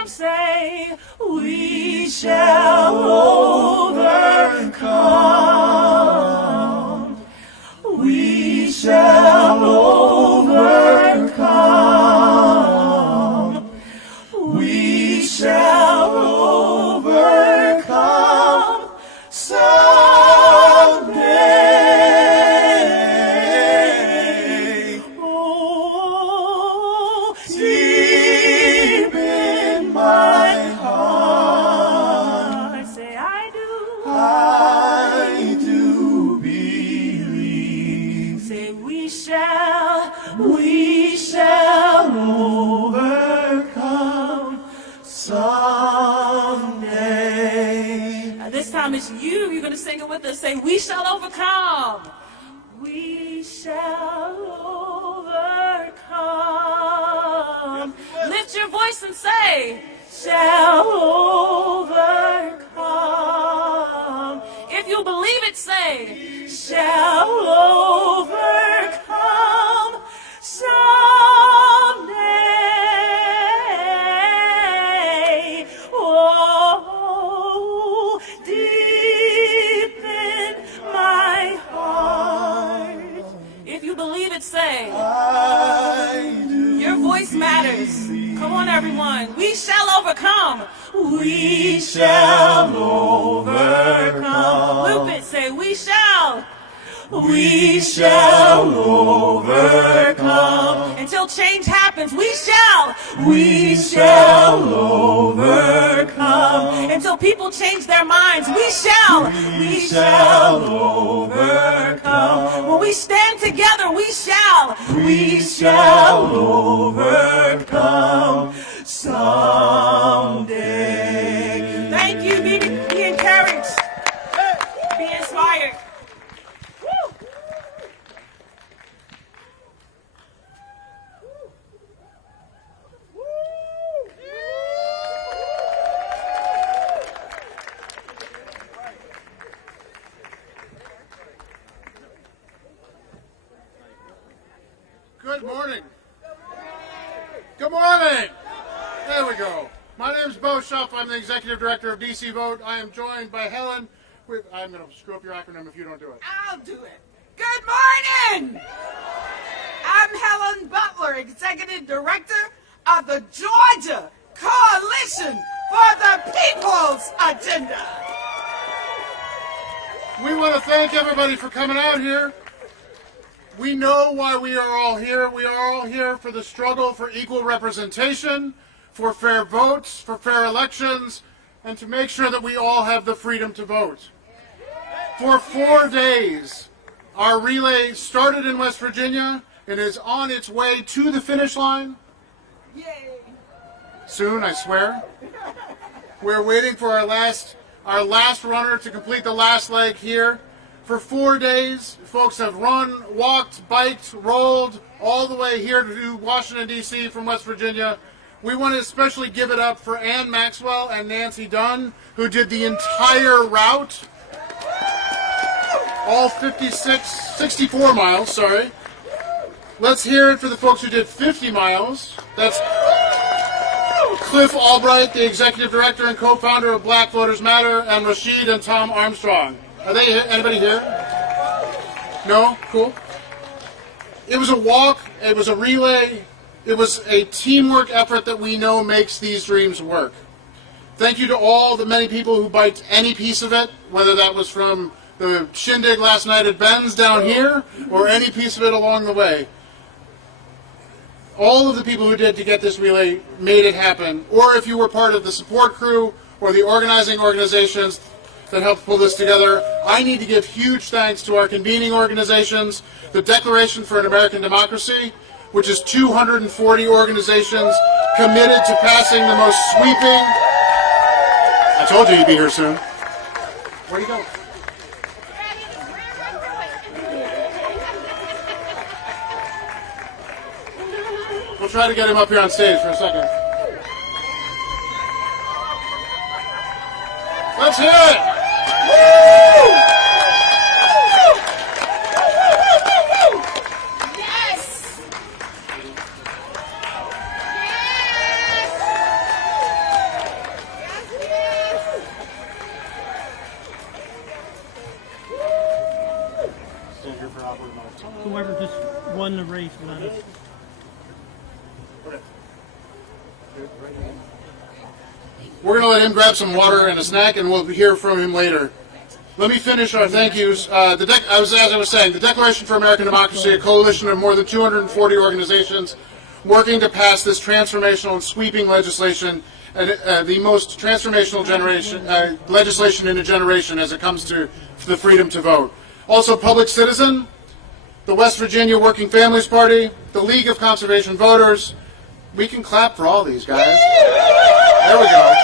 time, say, we shall overcome. We shall overcome. We shall overcome someday. Oh, deep in my heart, say I do believe. Say we shall overcome someday. Now this time it's you. You're going to sing it with us. Say, we shall overcome. We shall overcome. Lift your voice and say, shall overcome. If you believe it, say, shall overcome someday. Oh, deep in my heart. If you believe it, say, I do. Your voice matters. Come on, everyone. We shall overcome. We shall overcome. Loop it. Say, we shall. We shall overcome. Until change happens, we shall. We shall overcome. Until people change their minds, we shall. We shall overcome. When we stand together, we shall. We shall overcome someday. Thank you. Be encouraged. Be inspired. Good morning. Good morning. There we go. My name is Bo Schuff. I'm the executive director of DC Vote. I am joined by Helen. I'm going to screw up your acronym if you don't do it. I'll do it. Good morning. I'm Helen Butler, executive director of the Georgia Coalition for the People's Agenda. We want to thank everybody for coming out here. We know why we are all here. We are all here for the struggle for equal representation, for fair votes, for fair elections, and to make sure that we all have the freedom to vote. For 4 days, our relay started in West Virginia and is on its way to the finish line. Yay. Soon, I swear. We're waiting for our last runner to complete the last leg here. For 4 days, folks have run, walked, biked, rolled all the way here to Washington, D.C. from West Virginia. We want to especially give it up for Ann Maxwell and Nancy Dunn, who did the entire route. All 64 miles, sorry. Let's hear it for the folks who did 50 miles. That's Cliff Albright, the executive director and co-founder of Black Voters Matter, and Rashid and Tom Armstrong. Are they here? Anybody here? No? Cool. It was a walk. It was a relay. It was a teamwork effort that we know makes these dreams work. Thank you to all the many people who biked any piece of it, whether that was from the shindig last night at Ben's down here, or any piece of it along the way. All of the people who did to get this relay made it happen, or if you were part of the support crew or the organizing organizations that helped pull this together. I need to give huge thanks to our convening organizations, the Declaration for an American Democracy, which is 240 organizations committed to passing the most sweeping... I told you you'd be here soon. Where'd he go? We'll try to get him up here on stage for a second. Let's hear it! Yes! won the race, Glennis. We're going to let him grab some water and a snack, and we'll hear from him later. Let me finish our thank yous. As I was saying, the Declaration for American Democracy, a coalition of more than 240 organizations working to pass this transformational and sweeping legislation, the most transformational legislation in a generation as it comes to the freedom to vote. Also, Public Citizen, the West Virginia Working Families Party, the League of Conservation Voters. We can clap for all these guys. There we go.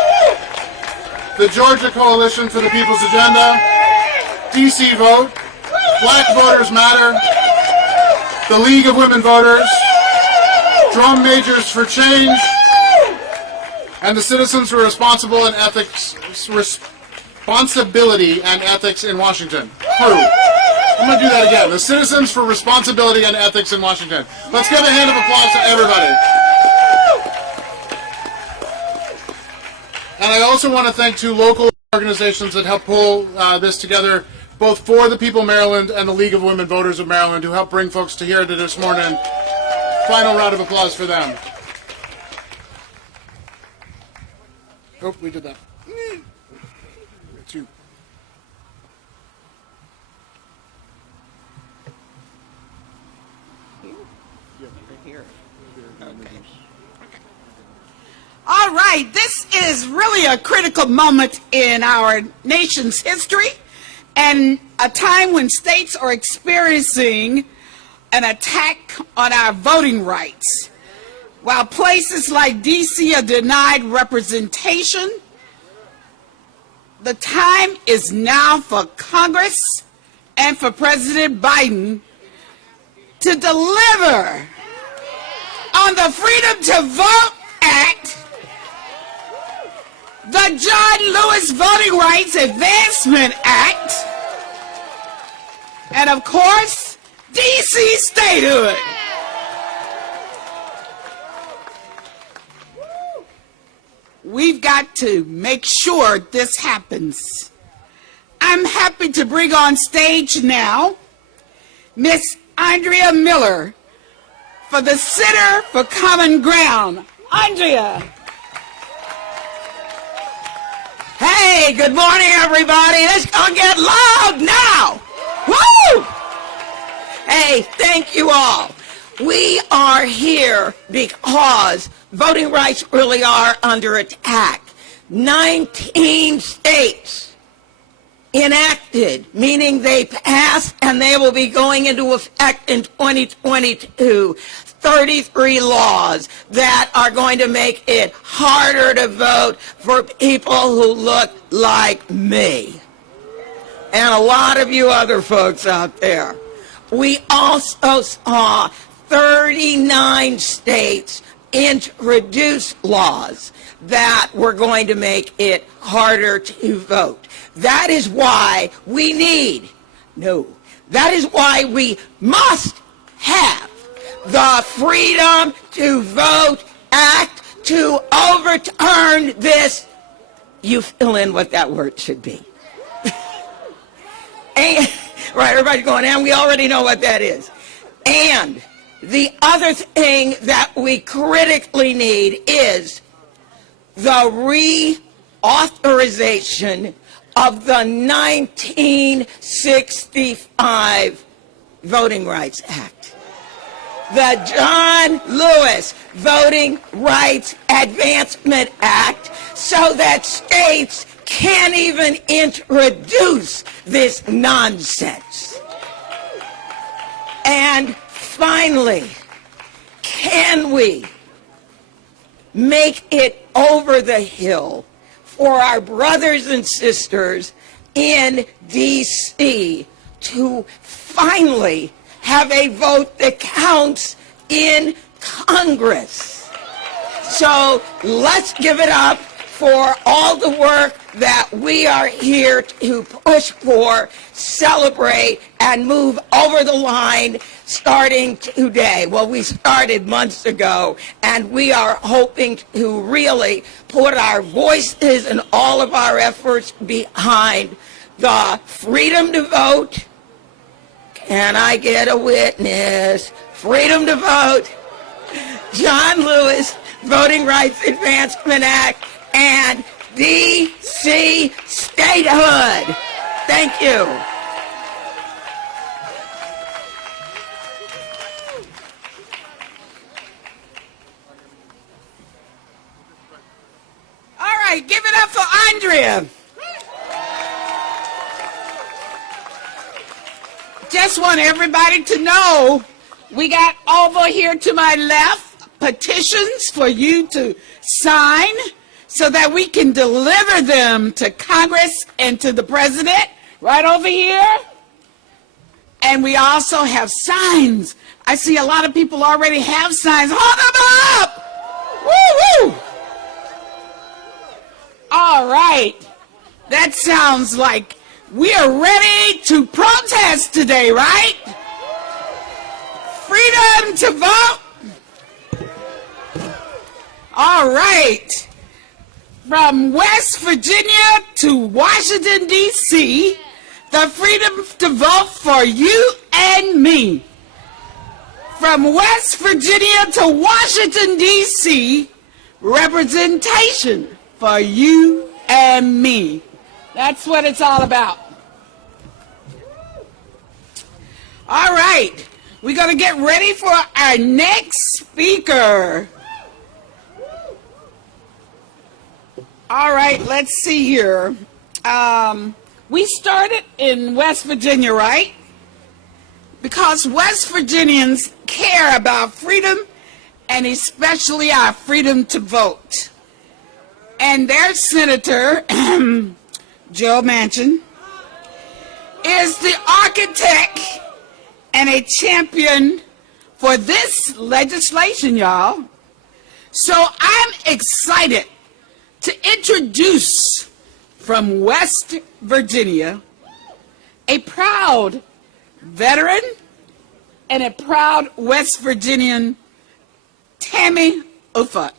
The Georgia Coalition for the People's Agenda, DC Vote, Black Voters Matter, the League of Women Voters, Drum Majors for Change, and the Citizens for Responsibility and Ethics in Washington. Crew. I'm going to do that again. The Citizens for Responsibility and Ethics in Washington. Let's give a hand of applause to everybody. And I also want to thank two local organizations that helped pull this together, both For the People Maryland and the League of Women Voters of Maryland, who helped bring folks to here this morning. Final round of applause for them. Oh, we did that. Two. All right, this is really a critical moment in our nation's history and a time when states are experiencing an attack on our voting rights. While places like D.C. are denied representation, the time is now for Congress and for President Biden to deliver on the Freedom to Vote Act, the John Lewis Voting Rights Advancement Act, and of course, D.C. statehood. We've got to make sure this happens. I'm happy to bring on stage now Miss Andrea Miller for the Center for Common Ground. Andrea. Hey, good morning, everybody. Let's go get loud now. Woo! Hey, thank you all. We are here because voting rights really are under attack. 19 states enacted, meaning they passed and they will be going into effect in 2022. 33 laws that are going to make it harder to vote for people who look like me and a lot of you other folks out there. We also saw 39 states introduce laws that were going to make it harder to vote. That is why we must have the Freedom to Vote Act to overturn this. You fill in what that word should be. And, right, everybody's going, and we already know what that is. And the other thing that we critically need is the reauthorization of the 1965 Voting Rights Act. The John Lewis Voting Rights Advancement Act, so that states can't even introduce this nonsense. And finally, can we make it over the hill for our brothers and sisters in D.C. to finally have a vote that counts in Congress? So let's give it up for all the work that we are here to push for, celebrate, and move over the line starting today. Well, we started months ago, and we are hoping to really put our voices and all of our efforts behind the freedom to vote. Can I get a witness? Freedom to Vote, John Lewis Voting Rights Advancement Act, and D.C. statehood. Thank you. All right, give it up for Andrea. Just want everybody to know we got over here to my left petitions for you to sign so that we can deliver them to Congress and to the president right over here. And we also have signs. I see a lot of people already have signs. Hold them up! Woo-woo! All right. That sounds like we are ready to protest today, right? Freedom to vote. All right. From West Virginia to Washington, D.C., the freedom to vote for you and me. From West Virginia to Washington, D.C., representation for you and me. That's what it's all about. All right, we're going to get ready for our next speaker. All right, let's see here. We started in West Virginia, right? Because West Virginians care about freedom and especially our freedom to vote. And their senator, Joe Manchin, is the architect and a champion for this legislation, y'all. So I'm excited to introduce from West Virginia a proud veteran and a proud West Virginian, Tammy Offutt.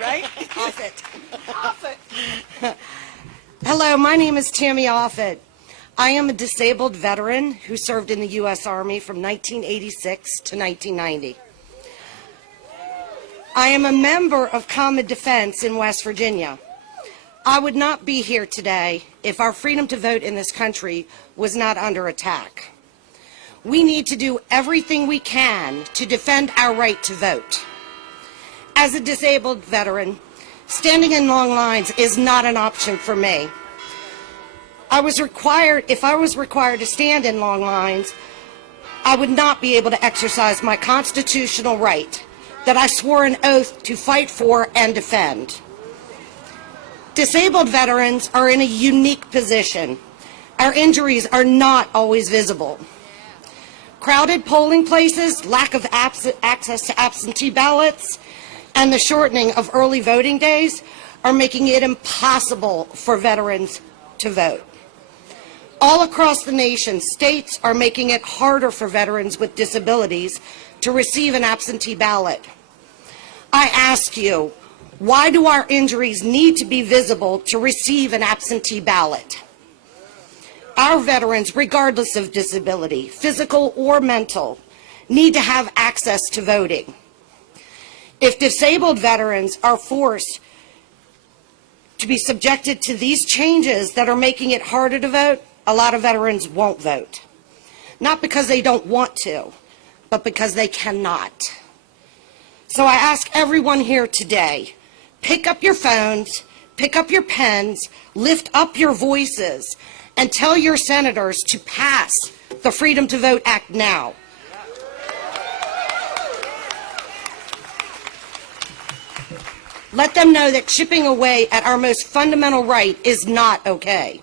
Right? Offutt. Hello, my name is Tammy Offutt. I am a disabled veteran who served in the U.S. Army from 1986 to 1990. I am a member of Common Defense in West Virginia. I would not be here today if our freedom to vote in this country was not under attack. We need to do everything we can to defend our right to vote. As a disabled veteran, standing in long lines is not an option for me. If I was required to stand in long lines, I would not be able to exercise my constitutional right that I swore an oath to fight for and defend. Disabled veterans are in a unique position. Our injuries are not always visible. Crowded polling places, lack of access to absentee ballots, and the shortening of early voting days are making it impossible for veterans to vote. All across the nation, states are making it harder for veterans with disabilities to receive an absentee ballot. I ask you, why do our injuries need to be visible to receive an absentee ballot? Our veterans, regardless of disability, physical or mental, need to have access to voting. If disabled veterans are forced to be subjected to these changes that are making it harder to vote, a lot of veterans won't vote. Not because they don't want to, but because they cannot. So I ask everyone here today, pick up your phones, pick up your pens, lift up your voices, and tell your senators to pass the Freedom to Vote Act now. Let them know that chipping away at our most fundamental right is not okay.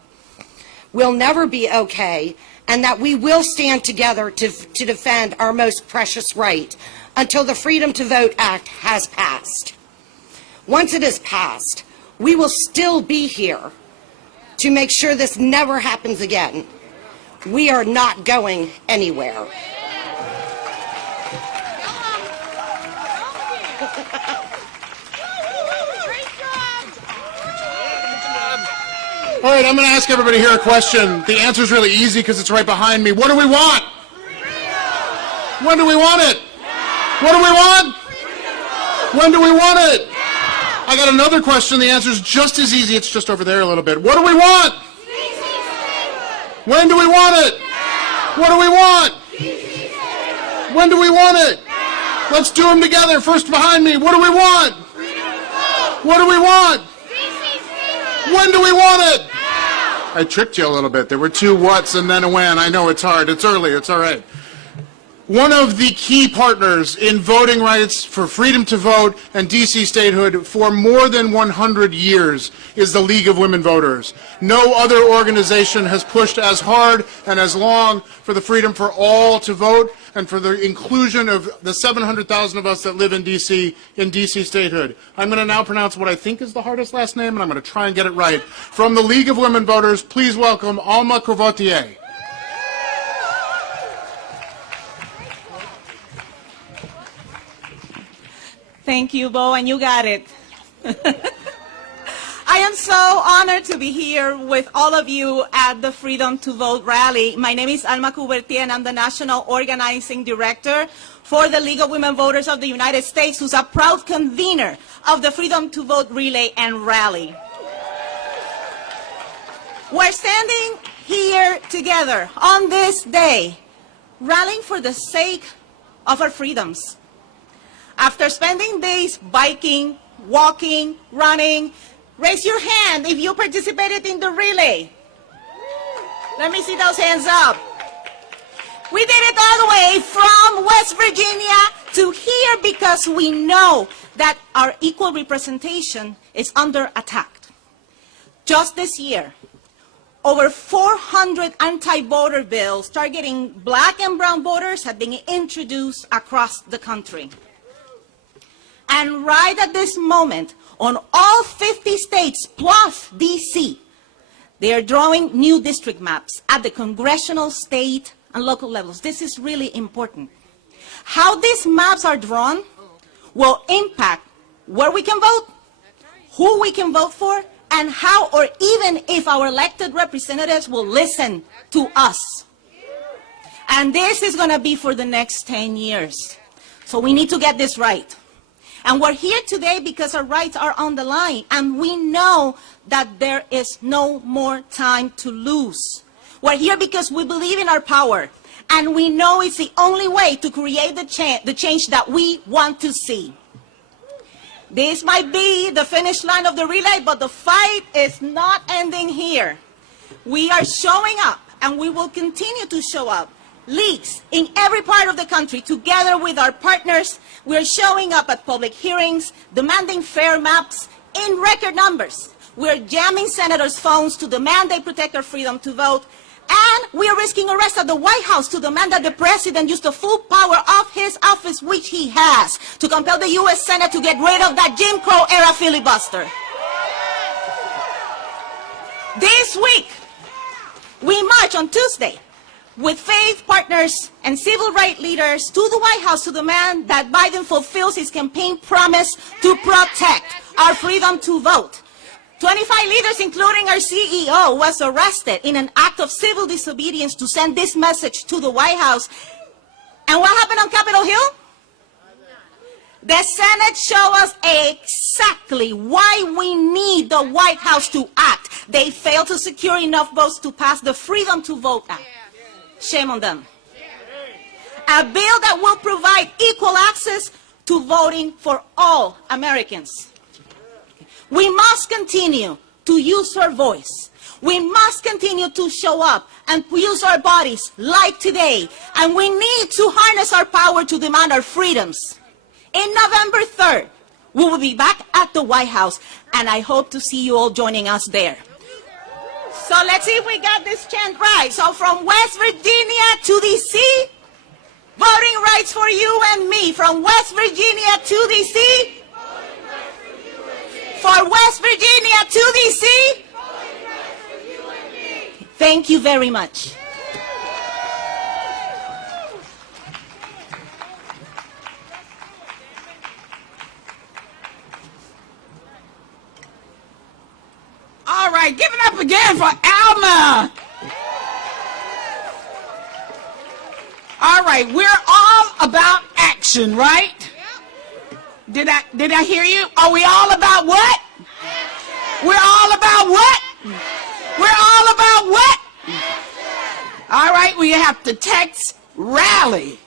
Will never be okay, and that we will stand together to defend our most precious right until the Freedom to Vote Act has passed. Once it is passed, we will still be here to make sure this never happens again. We are not going anywhere. All right, I'm going to ask everybody here a question. The answer is really easy because it's right behind me. What do we want? When do we want it? What do we want? When do we want it? I got another question. The answer is just as easy. It's just over there a little bit. What do we want? When do we want it? What do we want? When do we want it? Let's do them together. First behind me. What do we want? What do we want? When do we want it? I tricked you a little bit. There were two whats and then a when. I know it's hard. It's early. It's all right. One of the key partners in voting rights for freedom to vote and DC statehood for more than 100 years is the League of Women Voters. No other organization has pushed as hard and as long for the freedom for all to vote and for the inclusion of the 700,000 of us that live in DC statehood. I'm going to now pronounce what I think is the hardest last name, and I'm going to try and get it right. From the League of Women Voters, please welcome Alma Courvoisier. Thank you, Bo, and you got it. I am so honored to be here with all of you at the Freedom to Vote rally. My name is Alma Courvoisier, and I'm the National Organizing Director for the League of Women Voters of the United States, who's a proud convener of the Freedom to Vote relay and rally. We're standing here together on this day, rallying for the sake of our freedoms. After spending days biking, walking, running, raise your hand if you participated in the relay. Let me see those hands up. We did it all the way from West Virginia to here because we know that our equal representation is under attack. Just this year, over 400 anti-voter bills targeting black and brown voters have been introduced across the country. And right at this moment, on all 50 states plus DC, they are drawing new district maps at the congressional, state, and local levels. This is really important. How these maps are drawn will impact where we can vote, who we can vote for, and how or even if our elected representatives will listen to us. And this is going to be for the next 10 years. So we need to get this right. And we're here today because our rights are on the line, and we know that there is no more time to lose. We're here because we believe in our power, and we know it's the only way to create the change that we want to see. This might be the finish line of the relay, but the fight is not ending here. We are showing up, and we will continue to show up. Leagues in every part of the country, together with our partners, we're showing up at public hearings, demanding fair maps in record numbers. We're jamming senators' phones to demand they protect our freedom to vote. And we are risking arrest at the White House to demand that the president use the full power of his office, which he has, to compel the U.S. Senate to get rid of that Jim Crow-era filibuster. This week, we march on Tuesday with faith partners and civil rights leaders to the White House to demand that Biden fulfills his campaign promise to protect our freedom to vote. 25 leaders, including our CEO, was arrested in an act of civil disobedience to send this message to the White House. And what happened on Capitol Hill? The Senate showed us exactly why we need the White House to act. They failed to secure enough votes to pass the Freedom to Vote Act. Shame on them. A bill that will provide equal access to voting for all Americans. We must continue to use our voice. We must continue to show up and use our bodies like today. And we need to harness our power to demand our freedoms. In November 3rd, we will be back at the White House, and I hope to see you all joining us there. So let's see if we got this chant right. So from West Virginia to D.C., voting rights for you and me. From West Virginia to D.C., for West Virginia to D.C., thank you very much. All right. right, give it up again for Alma. All right, we're all about action, right? Did I hear you? Are we all about what? Action. We're all about what? We're all about what? Action. All right, we have to text RALLY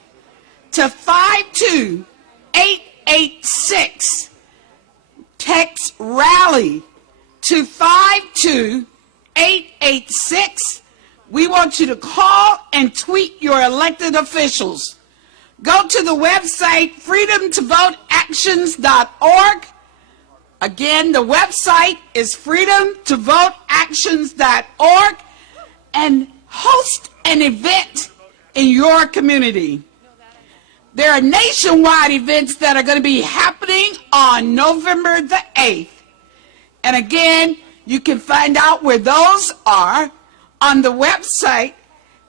to 52886. Text RALLY to 52886. We want you to call and tweet your elected officials. Go to the website freedomtovoteactions.org. Again, the website is freedomtovoteactions.org, and host an event in your community. There are nationwide events that are going to be happening on November the 8th. And again, you can find out where those are on the website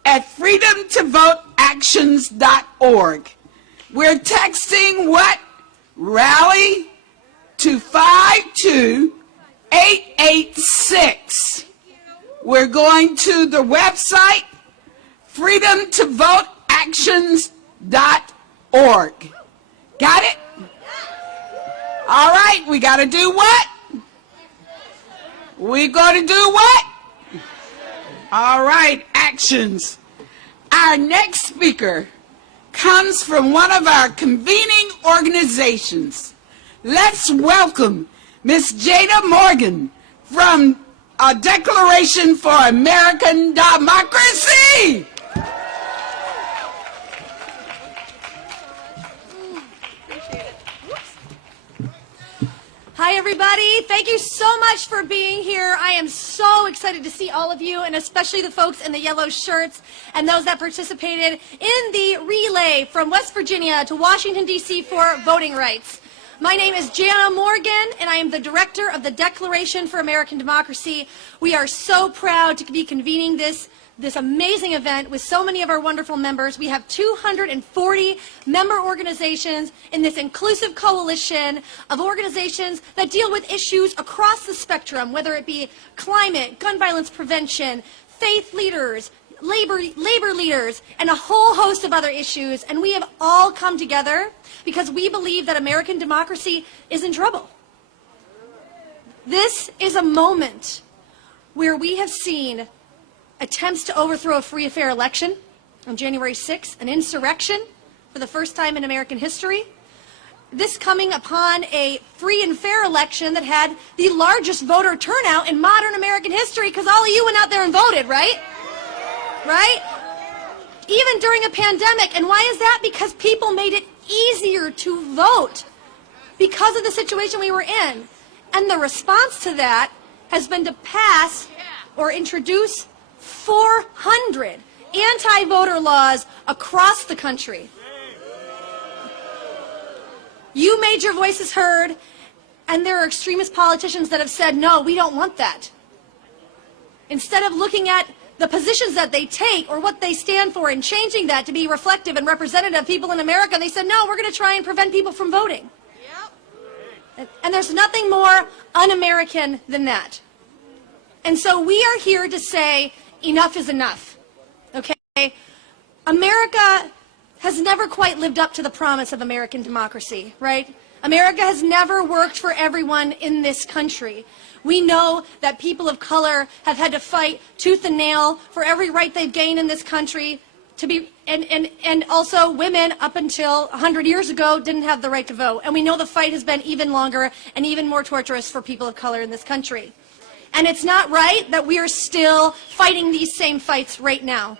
at freedomtovoteactions.org. We're texting what? RALLY to 52886. We're going to the website freedomtovoteactions.org. Got it? All right, we got to do what? We're going to do what? All right, actions. Our next speaker comes from one of our convening organizations. Let's welcome Miss Jada Morgan from a Declaration for American Democracy. Hi, everybody. Thank you so much for being here. I am so excited to see all of you, and especially the folks in the yellow shirts and those that participated in the relay from West Virginia to Washington, D.C. for voting rights. My name is Jana Morgan, and I am the director of the Declaration for American Democracy. We are so proud to be convening this amazing event with so many of our wonderful members. We have 240 member organizations in this inclusive coalition of organizations that deal with issues across the spectrum, whether it be climate, gun violence prevention, faith leaders, labor leaders, and a whole host of other issues. And we have all come together because we believe that American democracy is in trouble. This is a moment where we have seen attempts to overthrow a free and fair election on January 6th, an insurrection for the first time in American history. This coming upon a free and fair election that had the largest voter turnout in modern American history, because all of you went out there and voted, right? Right? Even during a pandemic. And why is that? Because people made it easier to vote because of the situation we were in. And the response to that has been to pass or introduce 400 anti-voter laws across the country. You made your voices heard, and there are extremist politicians that have said, no, we don't want that. Instead of looking at the positions that they take or what they stand for and changing that to be reflective and representative of people in America, they said, no, we're going to try and prevent people from voting. And there's nothing more un-American than that. And so we are here to say, enough is enough, okay? America has never quite lived up to the promise of American democracy, right? America has never worked for everyone in this country. We know that people of color have had to fight tooth and nail for every right they've gained in this country to be, and also women up until 100 years ago didn't have the right to vote. And we know the fight has been even longer and even more torturous for people of color in this country. And it's not right that we are still fighting these same fights right now.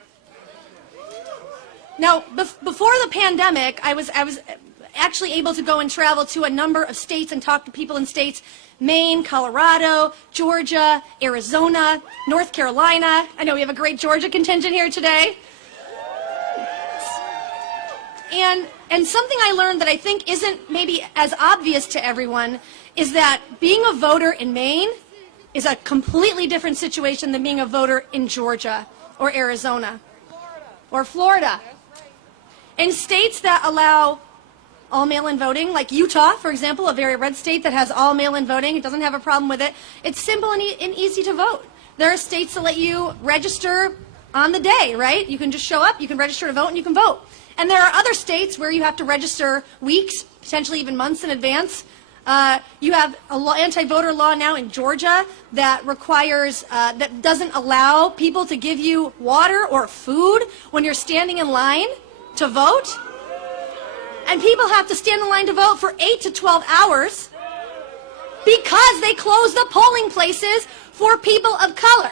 Now, before the pandemic, I was actually able to go and travel to a number of states and talk to people in states, Maine, Colorado, Georgia, Arizona, North Carolina. I know we have a great Georgia contingent here today. And something I learned that I think isn't maybe as obvious to everyone is that being a voter in Maine is a completely different situation than being a voter in Georgia or Arizona or Florida. In states that allow all mail-in voting, like Utah, for example, a very red state that has all mail-in voting. It doesn't have a problem with it. It's simple and easy to vote. There are states that let you register on the day, right? You can just show up, you can register to vote, and you can vote. And there are other states where you have to register weeks, potentially even months in advance. You have an anti-voter law now in Georgia that requires, that doesn't allow people to give you water or food when you're standing in line to vote. And people have to stand in line to vote for 8 to 12 hours because they close the polling places for people of color.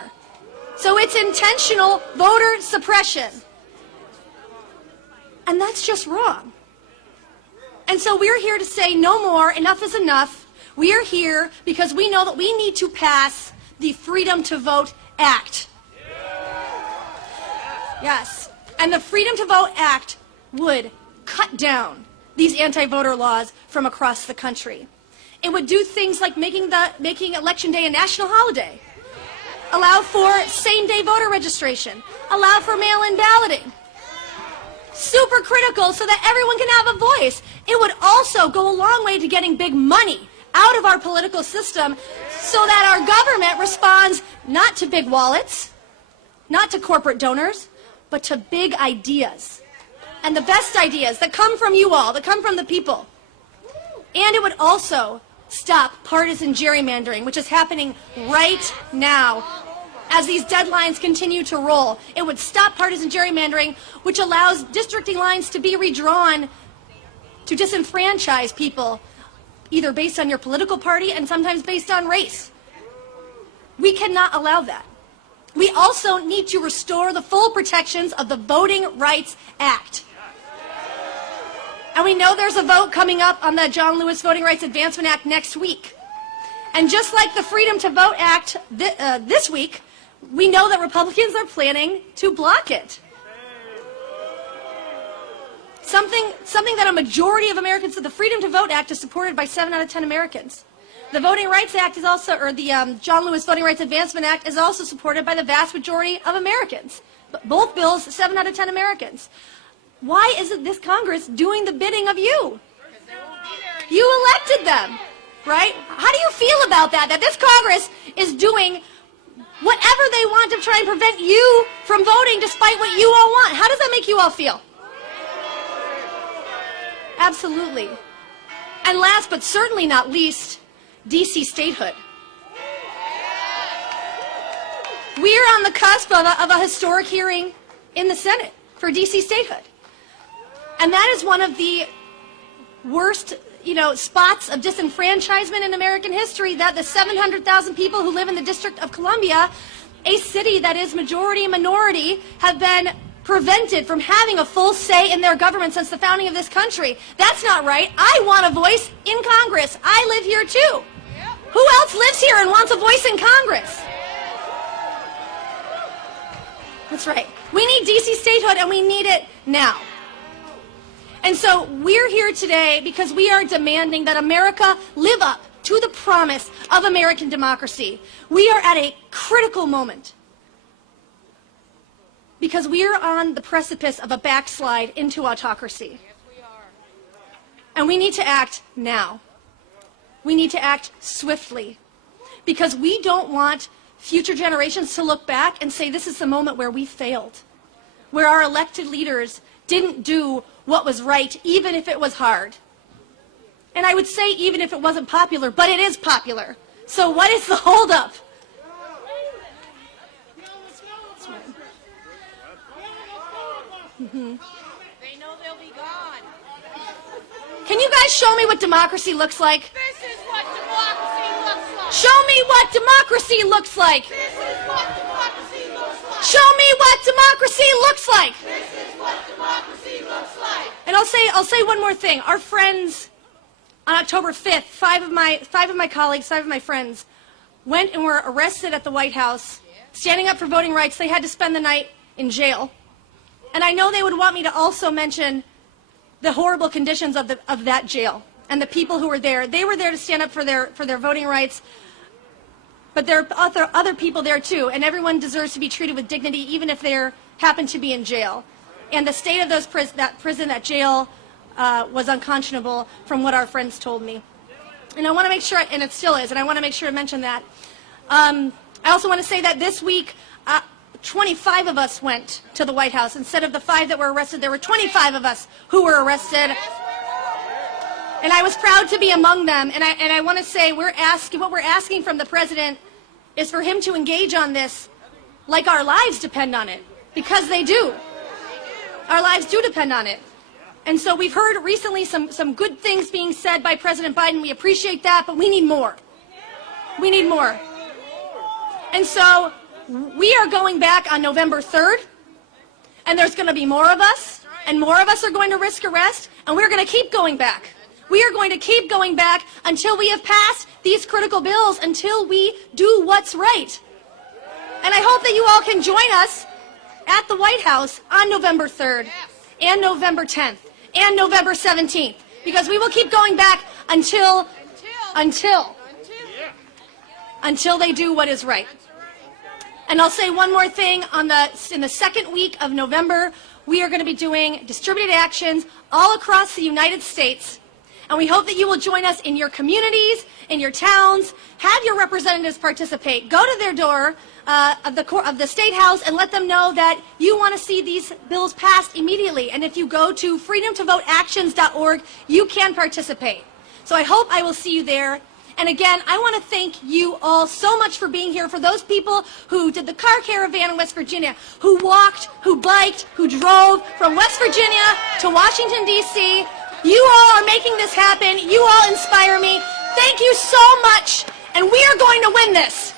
So it's intentional voter suppression. And that's just wrong. And so we're here to say no more, enough is enough. We are here because we know that we need to pass the Freedom to Vote Act. Yes. And the Freedom to Vote Act would cut down these anti-voter laws from across the country. It would do things like making Election Day a national holiday, allow for same-day voter registration, allow for mail-in balloting. Super critical so that everyone can have a voice. It would also go a long way to getting big money out of our political system so that our government responds not to big wallets, not to corporate donors, but to big ideas. And the best ideas that come from you all, that come from the people. And it would also stop partisan gerrymandering, which is happening right now. As these deadlines continue to roll, it would stop partisan gerrymandering, which allows districting lines to be redrawn to disenfranchise people, either based on your political party and sometimes based on race. We cannot allow that. We also need to restore the full protections of the Voting Rights Act. And we know there's a vote coming up on the John Lewis Voting Rights Advancement Act next week. And just like the Freedom to Vote Act this week, we know that Republicans are planning to block it. Something that a majority of Americans, so the Freedom to Vote Act is supported by 7 out of 10 Americans. The Voting Rights Act is also, or the John Lewis Voting Rights Advancement Act is also supported by the vast majority of Americans. Both bills, 7 out of 10 Americans. Why isn't this Congress doing the bidding of you? You elected them, right? How do you feel about that? That this Congress is doing whatever they want to try and prevent you from voting despite what you all want. How does that make you all feel? Absolutely. And last but certainly not least, D.C. statehood. We're on the cusp of a historic hearing in the Senate for D.C. statehood. And that is one of the worst, spots of disenfranchisement in American history, that the 700,000 people who live in the District of Columbia, a city that is majority and minority, have been prevented from having a full say in their government since the founding of this country. That's not right. I want a voice in Congress. I live here too. Who else lives here and wants a voice in Congress? That's right. We need D.C. statehood, and we need it now. And so we're here today because we are demanding that America live up to the promise of American democracy. We are at a critical moment because we are on the precipice of a backslide into autocracy. Yes, we are. And we need to act now. We need to act swiftly because we don't want future generations to look back and say this is the moment where we failed, where our elected leaders didn't do what was right, even if it was hard. And I would say even if it wasn't popular, but it is popular. So what is the holdup? Mm-hmm. They know they'll be gone. Can you guys show me what democracy looks like? This is what democracy looks like. Show me what democracy looks like. This is what democracy looks like. Show me what democracy looks like. This is what democracy looks like. And I'll say one more thing. Our friends on October 5th, five of my colleagues, 5 of my friends, went and were arrested at the White House, standing up for voting rights. They had to spend the night in jail. And I know they would want me to also mention the horrible conditions of that jail and the people who were there. They were there to stand up for their voting rights, but there are other people there too, and everyone deserves to be treated with dignity, even if they happen to be in jail. And the state of that jail was unconscionable from what our friends told me. And I want to make sure, and it still is, and I want to make sure to mention that. I also want to say that this week, 25 of us went to the White House. Instead of the 5 that were arrested, there were 25 of us who were arrested. And I was proud to be among them. And I want to say what we're asking from the president is for him to engage on this like our lives depend on it, because they do. Our lives do depend on it. And so we've heard recently some good things being said by President Biden. We appreciate that, but we need more. We need more. And so we are going back on November 3rd, and there's going to be more of us, and more of us are going to risk arrest, and we're going to keep going back. We are going to keep going back until we have passed these critical bills, until we do what's right. And I hope that you all can join us at the White House on November 3rd and November 10th and November 17th, because we will keep going back until they do what is right. And I'll say one more thing. In the second week of November, we are going to be doing distributed actions all across the United States. And we hope that you will join us in your communities, in your towns. Have your representatives participate. Go to their door of the State House and let them know that you want to see these bills passed immediately. And if you go to freedomtovoteactions.org, you can participate. So I hope I will see you there. And again, I want to thank you all so much for being here. For those people who did the car caravan in West Virginia, who walked, who biked, who drove from West Virginia to Washington, D.C., you all are making this happen. You all inspire me. Thank you so much. And we are going to win this.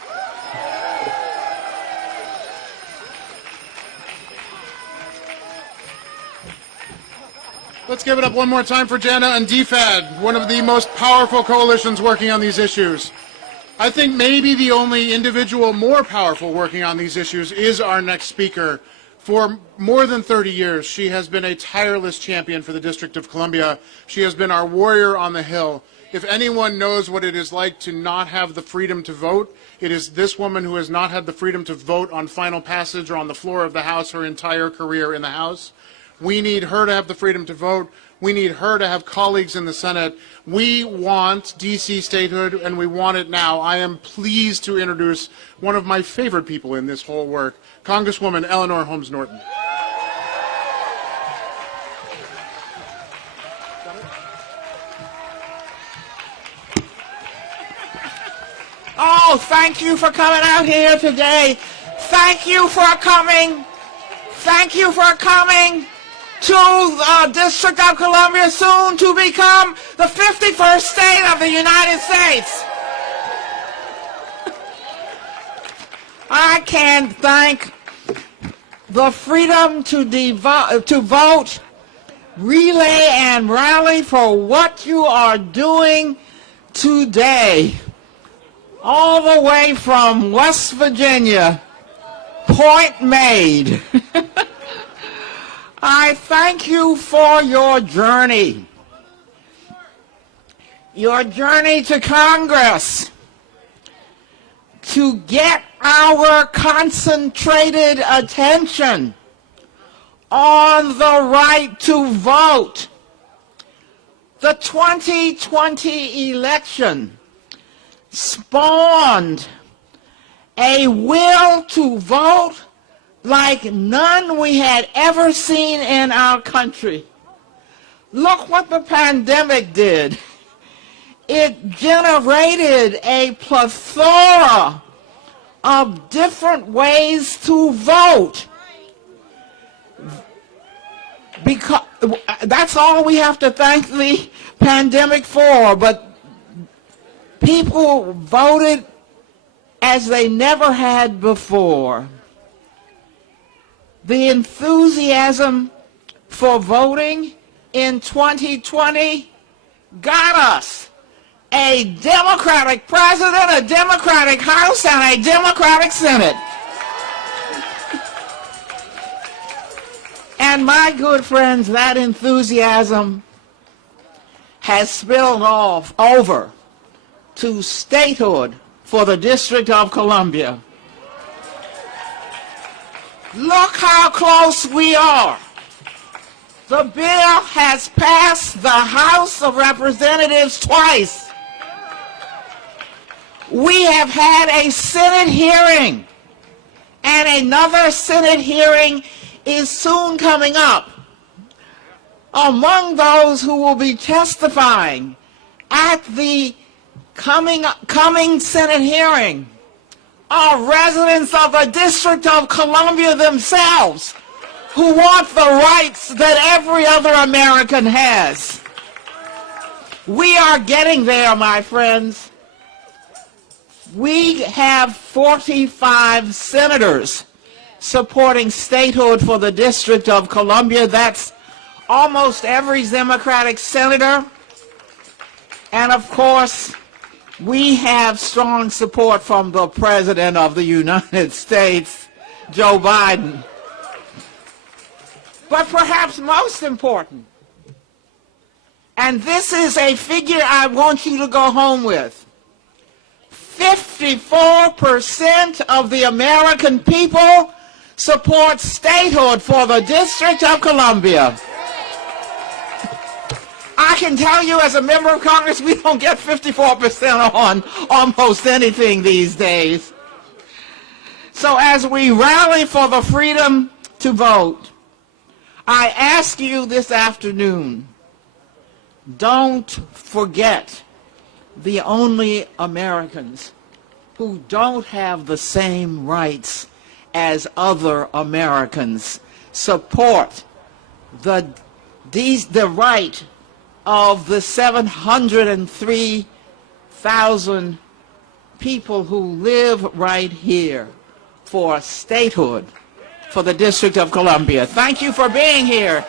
Let's give it up one more time for Jana and DFAD, one of the most powerful coalitions working on these issues. I think maybe the only individual more powerful working on these issues is our next speaker. For more than 30 years, she has been a tireless champion for the District of Columbia. She has been our warrior on the Hill. If anyone knows what it is like to not have the freedom to vote, it is this woman who has not had the freedom to vote on final passage or on the floor of the House her entire career in the House. We need her to have the freedom to vote. We need her to have colleagues in the Senate. We want D.C. statehood, and we want it now. I am pleased to introduce one of my favorite people in this whole work, Congresswoman Eleanor Holmes Norton. Oh, thank you for coming out here today. Thank you for coming. Thank you for coming to the District of Columbia, soon to become the 51st state of the United States. I can thank the Freedom to Vote Relay and Rally for what you are doing today. All the way from West Virginia, point made. I thank you for your journey to Congress, to get our concentrated attention on the right to vote. The 2020 election spawned a will to vote like none we had ever seen in our country. Look what the pandemic did. It generated a plethora of different ways to vote. Because that's all we have to thank the pandemic for, but people voted as they never had before. The enthusiasm for voting in 2020 got us a Democratic president, a Democratic House, and a Democratic Senate. And my good friends, that enthusiasm has spilled over to statehood for the District of Columbia. Look how close we are. The bill has passed the House of Representatives twice. We have had a Senate hearing, and another Senate hearing is soon coming up. Among those who will be testifying at the coming Senate hearing are residents of the District of Columbia themselves, who want the rights that every other American has. We are getting there, my friends. We have 45 senators supporting statehood for the District of Columbia. That's almost every Democratic senator. And of course, we have strong support from the President of the United States, Joe Biden. But perhaps most important, and this is a figure I want you to go home with, 54% of the American people support statehood for the District of Columbia. I can tell you as a member of Congress, we don't get 54% on almost anything these days. So as we rally for the freedom to vote, I ask you this afternoon, don't forget the only Americans who don't have the same rights as other Americans. Support the right of the 703,000 people who live right here for statehood for the District of Columbia. Thank you for being here.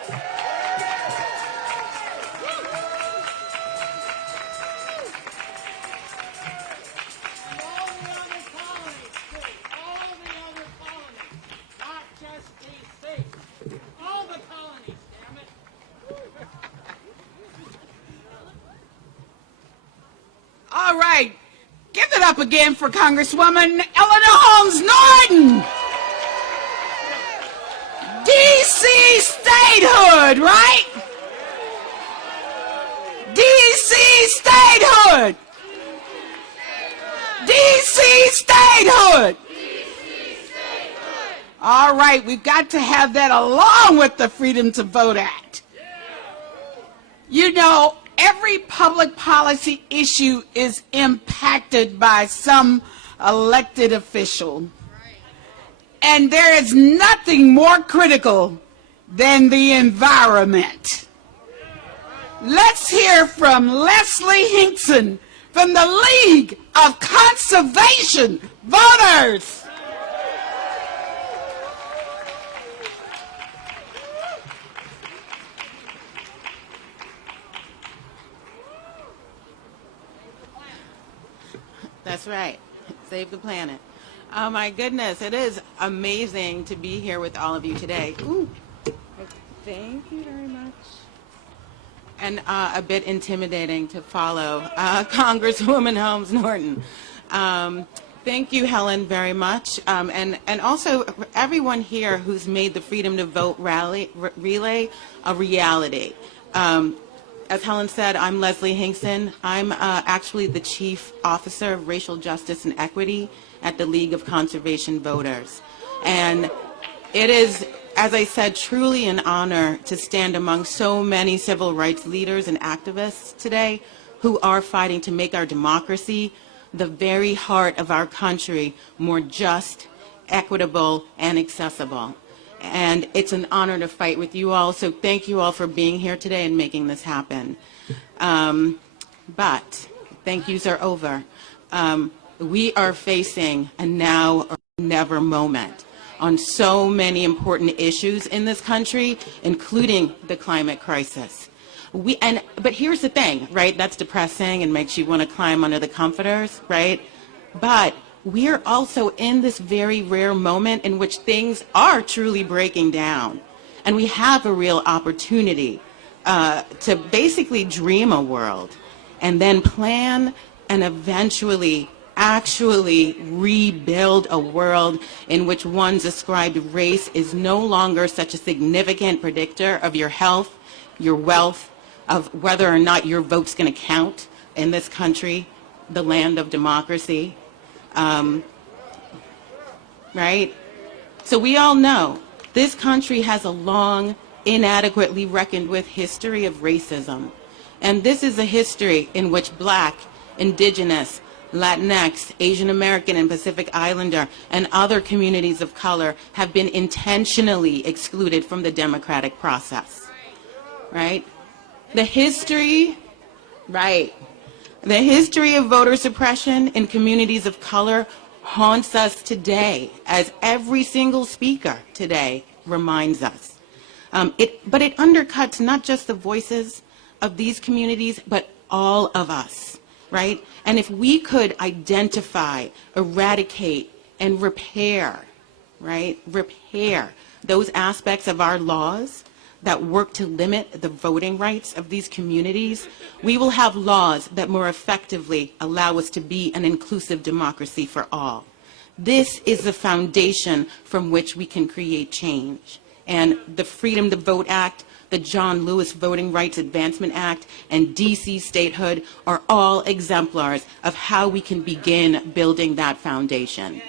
All right, give it up again for Congresswoman Eleanor Holmes Norton. D.C. statehood, right? D.C. statehood. D.C. statehood. All right, we've got to have that along with the Freedom to Vote Act. You know, every public policy issue is impacted by some elected official. And there is nothing more critical than the environment. Let's hear from Leslie Hinkson from the League of Conservation Voters. That's right. Save the planet. Oh my goodness, it is amazing to be here with all of you today. Ooh, thank you very much. And a bit intimidating to follow Congresswoman Holmes Norton. Thank you, Helen, very much. And also everyone here who's made the Freedom to Vote relay a reality. As Helen said, I'm Leslie Hinkson. I'm actually the Chief Officer of Racial Justice and Equity at the League of Conservation Voters. And it is, as I said, truly an honor to stand among so many civil rights leaders and activists today who are fighting to make our democracy, the very heart of our country, more just, equitable, and accessible. And it's an honor to fight with you all, so thank you all for being here today and making this happen. But thank yous are over. We are facing a now or never moment on so many important issues in this country, including the climate crisis. But here's the thing, right? That's depressing and makes you want to climb under the comforters, right? But we're also in this very rare moment in which things are truly breaking down. And we have a real opportunity to basically dream a world and then plan and eventually actually rebuild a world in which one's ascribed race is no longer such a significant predictor of your health, your wealth, of whether or not your vote's going to count in this country, the land of democracy, right? So we all know this country has a long, inadequately reckoned with history of racism. And this is a history in which Black, Indigenous, Latinx, Asian American and Pacific Islander, and other communities of color have been intentionally excluded from the democratic process, right? The history of voter suppression in communities of color haunts us today, as every single speaker today reminds us. But it undercuts not just the voices of these communities, but all of us, right? And if we could identify, eradicate, and repair, right? Repair those aspects of our laws that work to limit the voting rights of these communities, we will have laws that more effectively allow us to be an inclusive democracy for all. This is the foundation from which we can create change. And the Freedom to Vote Act, the John Lewis Voting Rights Advancement Act, and DC statehood are all exemplars of how we can begin building that foundation.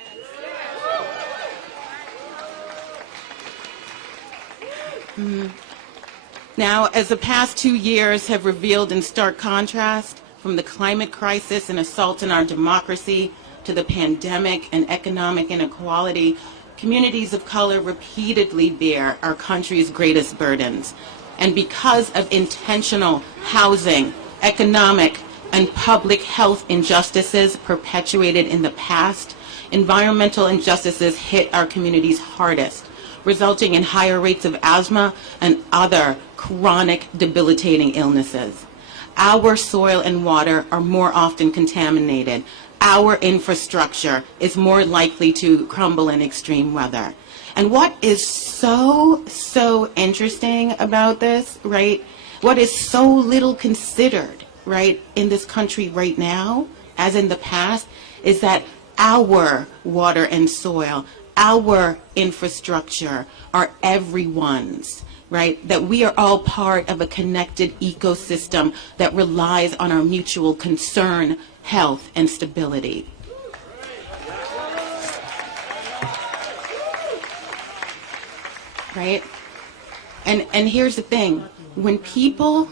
Now, as the past 2 years have revealed in stark contrast, from the climate crisis and assault on our democracy to the pandemic and economic inequality, communities of color repeatedly bear our country's greatest burdens. And because of intentional housing, economic, and public health injustices perpetuated in the past, environmental injustices hit our communities hardest, resulting in higher rates of asthma and other chronic debilitating illnesses. Our soil and water are more often contaminated. Our infrastructure is more likely to crumble in extreme weather. And what is so interesting about this, right? What is so little considered, right, in this country right now, as in the past, is that our water and soil, our infrastructure are everyone's, right? That we are all part of a connected ecosystem that relies on our mutual concern, health, and stability. Right? And here's the thing. When people,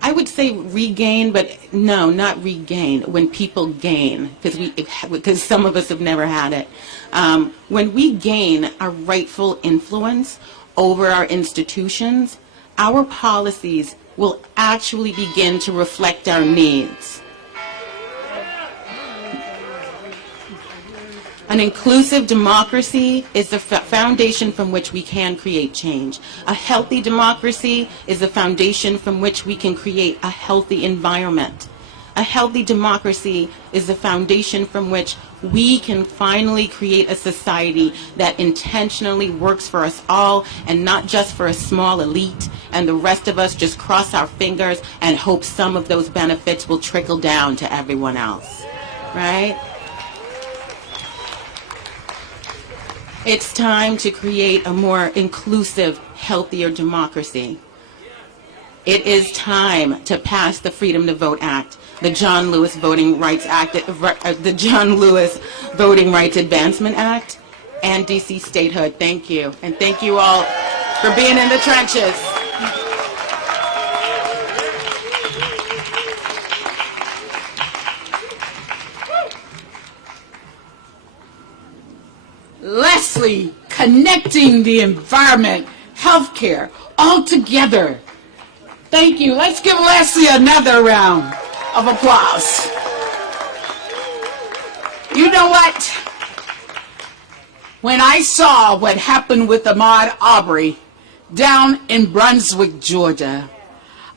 I would say regain, but no, not regain. When people gain, because some of us have never had it. When we gain our rightful influence over our institutions, our policies will actually begin to reflect our needs. An inclusive democracy is the foundation from which we can create change. A healthy democracy is the foundation from which we can create a healthy environment. A healthy democracy is the foundation from which we can finally create a society that intentionally works for us all and not just for a small elite, and the rest of us just cross our fingers and hope some of those benefits will trickle down to everyone else, right? It's time to create a more inclusive, healthier democracy. It is time to pass the Freedom to Vote Act, the John Lewis Voting Rights Act, the John Lewis Voting Rights Advancement Act, and DC statehood. Thank you. And thank you all for being in the trenches. Leslie, connecting the environment, healthcare, all together. Thank you. Let's give Leslie another round of applause. You know what? When I saw what happened with Ahmaud Arbery down in Brunswick, Georgia,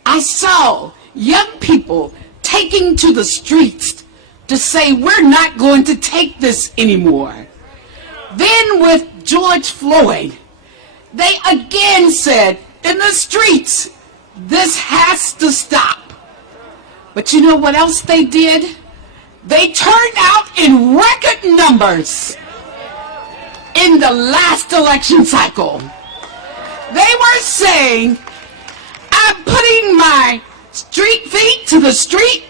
I saw young people taking to the streets to say, we're not going to take this anymore. Then with George Floyd, they again said in the streets, this has to stop. But you know what else they did? They turned out in record numbers in the last election cycle. They were saying, I'm putting my street feet to the street,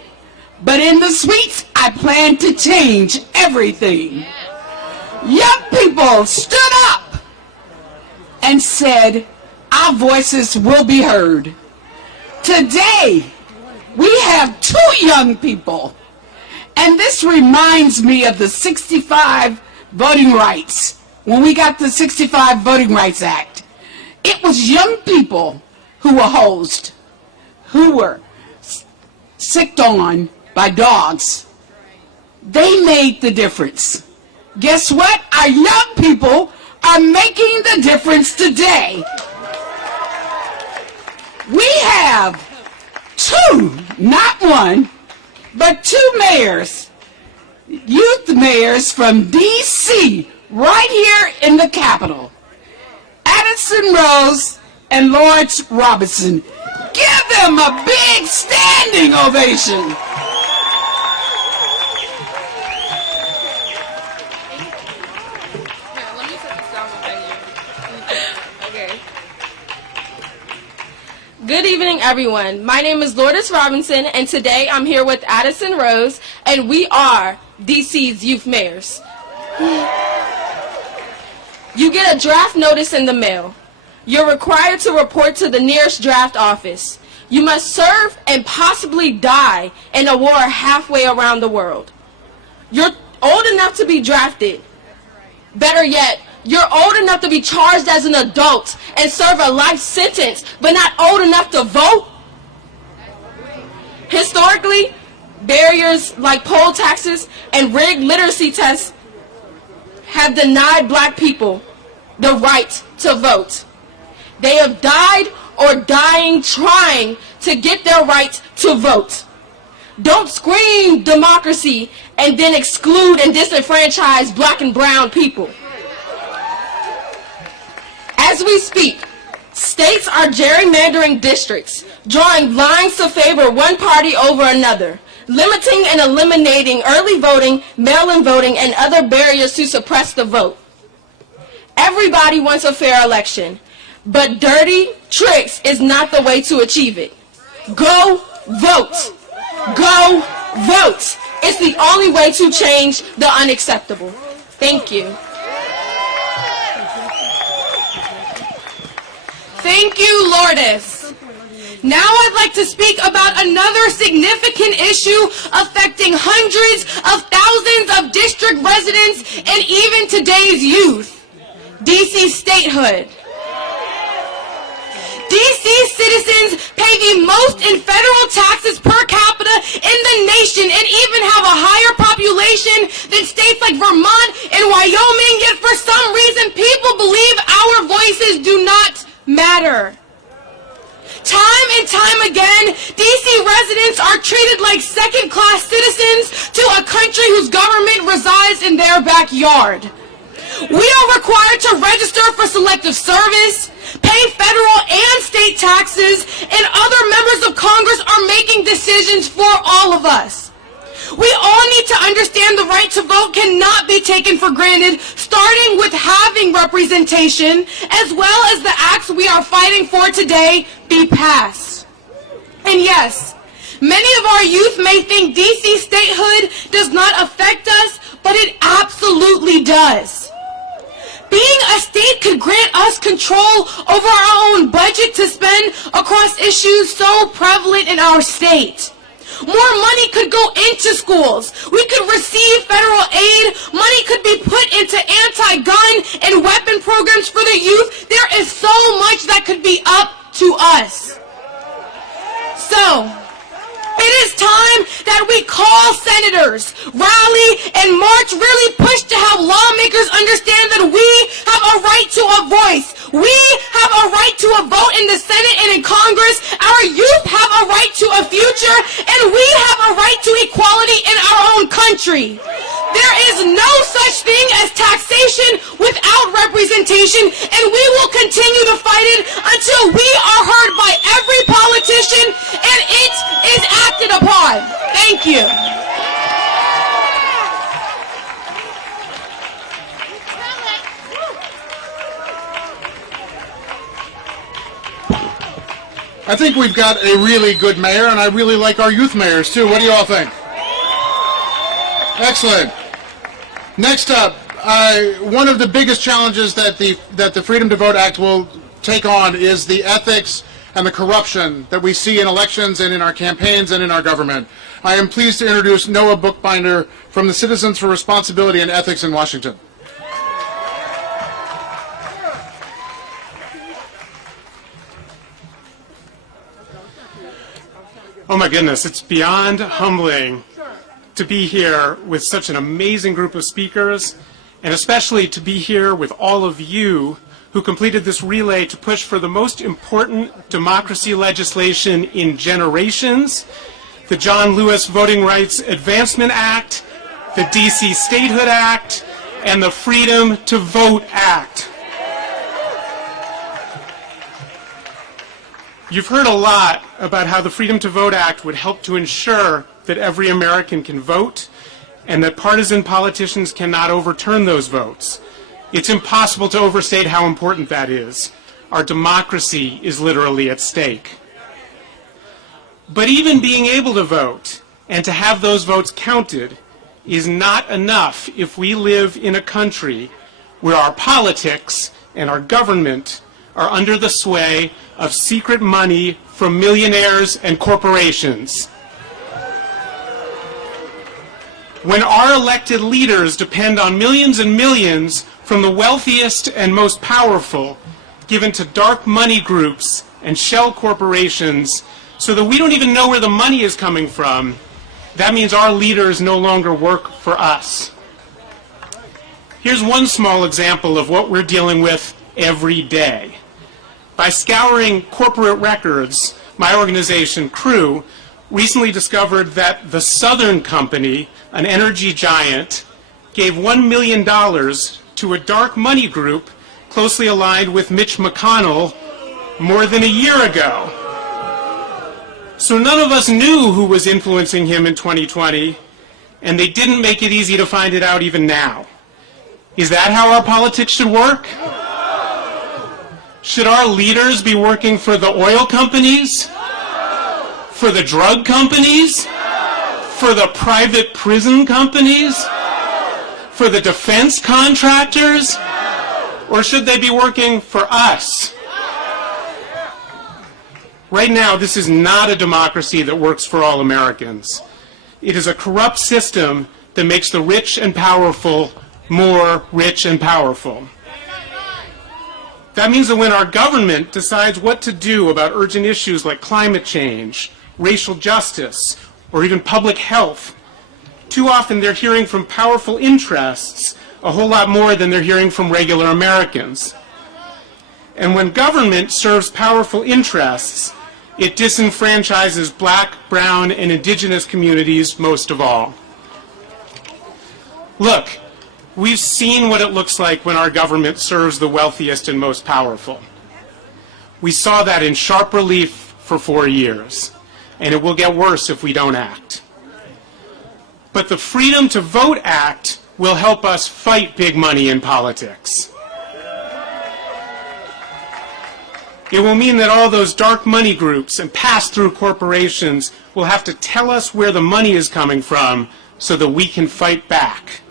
but in the suites, I plan to change everything. Young people stood up and said, our voices will be heard. Today, we have 2 young people, and this reminds me of the 65 voting rights. When we got the 65 Voting Rights Act, it was young people who were hosed, who were sicked on by dogs. They made the difference. Guess what? Our young people are making the difference today. We have 2, not 1, but 2 mayors, youth mayors from D.C., right here in the Capitol. Addison Rose and Lawrence Robinson. Give them a big standing ovation. Good evening, everyone. My name is Lourdes Robinson, and today I'm here with Addison Rose, and we are DC's youth mayors. You get a draft notice in the mail. You're required to report to the nearest draft office. You must serve and possibly die in a war halfway around the world. You're old enough to be drafted. Better yet, you're old enough to be charged as an adult and serve a life sentence, but not old enough to vote? Historically, barriers like poll taxes and rigged literacy tests have denied black people the right to vote. They have died or dying trying to get their right to vote. Don't scream democracy and then exclude and disenfranchise black and brown people. As we speak, states are gerrymandering districts, drawing lines to favor one party over another, limiting and eliminating early voting, mail-in voting, and other barriers to suppress the vote. Everybody wants a fair election, but dirty tricks is not the way to achieve it. Go vote. Go vote. It's the only way to change the unacceptable. Thank you. Thank you, Lourdes. Now I'd like to speak about another significant issue affecting hundreds of thousands of district residents and even today's youth. DC statehood. DC citizens pay the most in federal taxes per capita in the nation and even have a higher population than states like Vermont and Wyoming, yet for some reason people believe our voices do not matter. Time and time again, DC residents are treated like second-class citizens to a country whose government resides in their backyard. We are required to register for selective service, pay federal and state taxes, and other members of Congress are making decisions for all of us. We all need to understand the right to vote cannot be taken for granted, starting with having representation, as well as the acts we are fighting for today be passed. And yes, many of our youth may think DC statehood does not affect us, but it absolutely does. Being a state could grant us control over our own budget to spend across issues so prevalent in our state. More money could go into schools. We could receive federal aid. Money could be put into anti-gun and weapon programs for the youth. There is so much that could be up to us. So, it is time that we call senators, rally, and march, really push to have lawmakers understand that we have a right to a voice. We have a right to a vote in the Senate and in Congress. Our youth have a right to a future, and we have a right to equality in our own country. There is no such thing as taxation without representation, and we will continue to fight it until we are heard by every politician and it is acted upon. Thank you. I think we've got a really good mayor, and I really like our youth mayors, too. What do you all think? Excellent. Next up, one of the biggest challenges that the Freedom to Vote Act will take on is the ethics and the corruption that we see in elections and in our campaigns and in our government. I am pleased to introduce Noah Bookbinder from the Citizens for Responsibility and Ethics in Washington. Oh my goodness, it's beyond humbling to be here with such an amazing group of speakers, and especially to be here with all of you who completed this relay to push for the most important democracy legislation in generations, the John Lewis Voting Rights Advancement Act, the DC Statehood Act, and the Freedom to Vote Act. You've heard a lot about how the Freedom to Vote Act would help to ensure that every American can vote and that partisan politicians cannot overturn those votes. It's impossible to overstate how important that is. Our democracy is literally at stake. But even being able to vote and to have those votes counted is not enough if we live in a country where our politics and our government are under the sway of secret money from millionaires and corporations. When our elected leaders depend on millions and millions from the wealthiest and most powerful, given to dark money groups and shell corporations, so that we don't even know where the money is coming from, that means our leaders no longer work for us. Here's one small example of what we're dealing with every day. By scouring corporate records, my organization, Crew, recently discovered that the Southern Company, an energy giant, gave $1 million to a dark money group closely aligned with Mitch McConnell more than a year ago. So none of us knew who was influencing him in 2020, and they didn't make it easy to find it out even now. Is that how our politics should work? Should our leaders be working for the oil companies? For the drug companies? For the private prison companies? For the defense contractors? Or should they be working for us? Right now, this is not a democracy that works for all Americans. It is a corrupt system that makes the rich and powerful more rich and powerful. That means that when our government decides what to do about urgent issues like climate change, racial justice, or even public health, too often they're hearing from powerful interests a whole lot more than they're hearing from regular Americans. And when government serves powerful interests, it disenfranchises black, brown, and indigenous communities most of all. Look, we've seen what it looks like when our government serves the wealthiest and most powerful. We saw that in sharp relief for 4 years, and it will get worse if we don't act. But the Freedom to Vote Act will help us fight big money in politics. It will mean that all those dark money groups and pass-through corporations will have to tell us where the money is coming from so that we can fight back.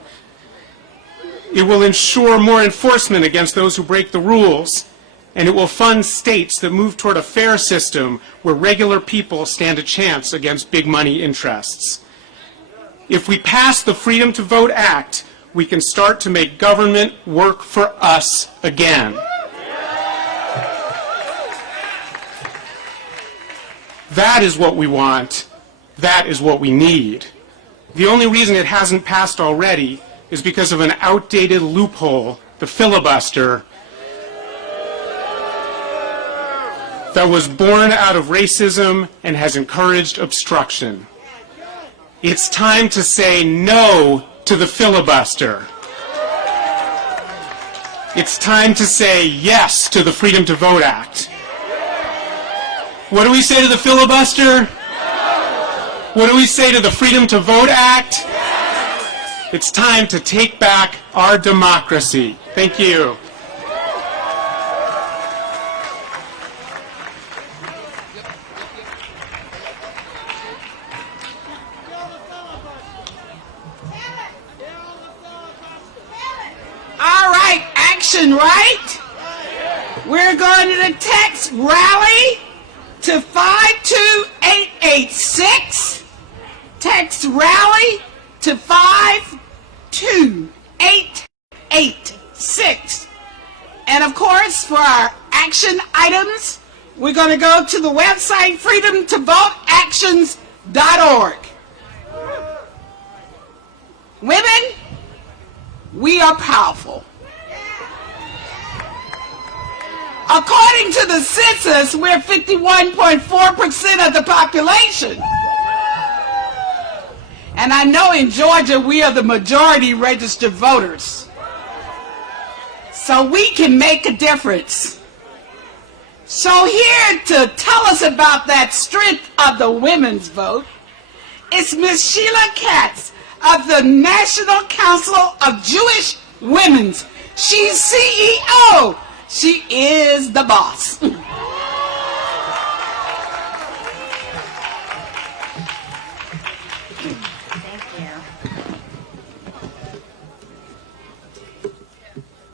It will ensure more enforcement against those who break the rules, and it will fund states that move toward a fair system where regular people stand a chance against big money interests. If we pass the Freedom to Vote Act, we can start to make government work for us again. That is what we want. That is what we need. The only reason it hasn't passed already is because of an outdated loophole, the filibuster, that was born out of racism and has encouraged obstruction. It's time to say no to the filibuster. It's time to say yes to the Freedom to Vote Act. What do we say to the filibuster? What do we say to the Freedom to Vote Act? It's time to take back our democracy. Thank you. action, right? We're going to text RALLY to 52886. Text RALLY to 52886. And of course, for our action items, we're going to go to the website freedomtovoteactions.org. Women, we are powerful. According to the census, we're 51.4% of the population. And I know in Georgia we are the majority registered voters. So we can make a difference. So here to tell us about that strength of the women's vote is Ms. Sheila Katz of the National Council of Jewish Women. She's CEO. She is the boss.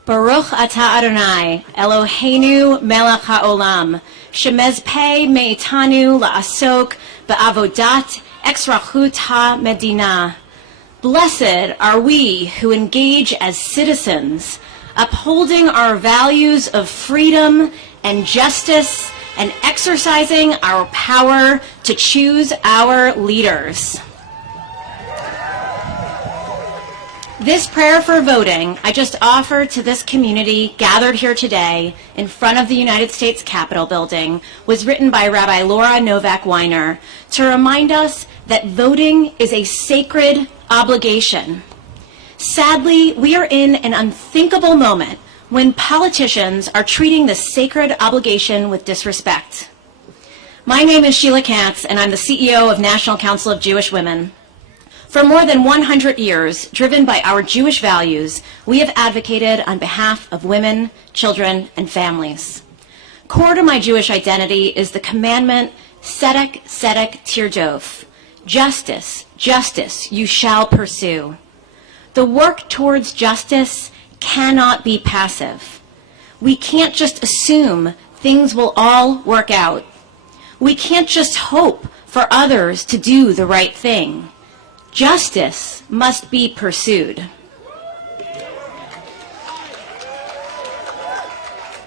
Baruch atah Adonai, Eloheinu melech haolam, shemezpeh meitanu la'asok ba'avodat exrachut ha-medina. Blessed are we who engage as citizens, upholding our values of freedom and justice and exercising our power to choose our leaders. This prayer for voting I just offered to this community gathered here today in front of the United States Capitol building was written by Rabbi Laura Novak Weiner to remind us that voting is a sacred obligation. Sadly, we are in an unthinkable moment when politicians are treating this sacred obligation with disrespect. My name is Sheila Katz, and I'm the CEO of National Council of Jewish Women. For more than 100 years, driven by our Jewish values, we have advocated on behalf of women, children, and families. Core to my Jewish identity is the commandment, Tzedek, Tzedek, Tirdof. Justice, justice, you shall pursue. The work towards justice cannot be passive. We can't just assume things will all work out. We can't just hope for others to do the right thing. Justice must be pursued.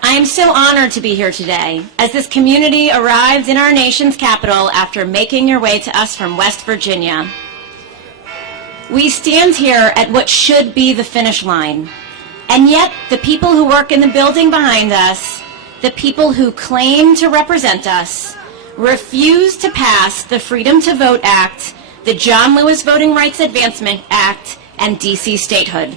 I am so honored to be here today as this community arrives in our nation's capital after making your way to us from West Virginia. We stand here at what should be the finish line, and yet the people who work in the building behind us, the people who claim to represent us, refuse to pass the Freedom to Vote Act, the John Lewis Voting Rights Advancement Act, and DC statehood.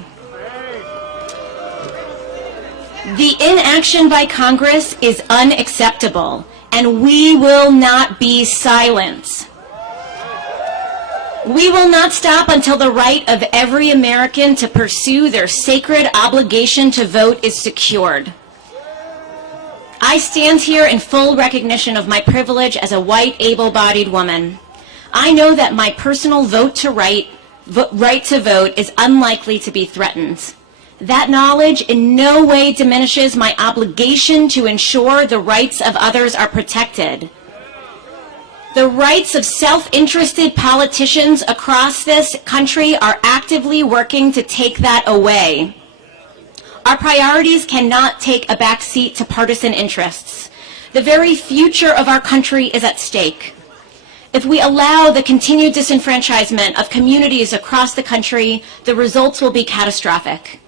The inaction by Congress is unacceptable, and we will not be silent. We will not stop until the right of every American to pursue their sacred obligation to vote is secured. I stand here in full recognition of my privilege as a white, able-bodied woman. I know that my personal right to vote is unlikely to be threatened. That knowledge in no way diminishes my obligation to ensure the rights of others are protected. The rights of self-interested politicians across this country are actively working to take that away. Our priorities cannot take a back seat to partisan interests. The very future of our country is at stake. If we allow the continued disenfranchisement of communities across the country, the results will be catastrophic.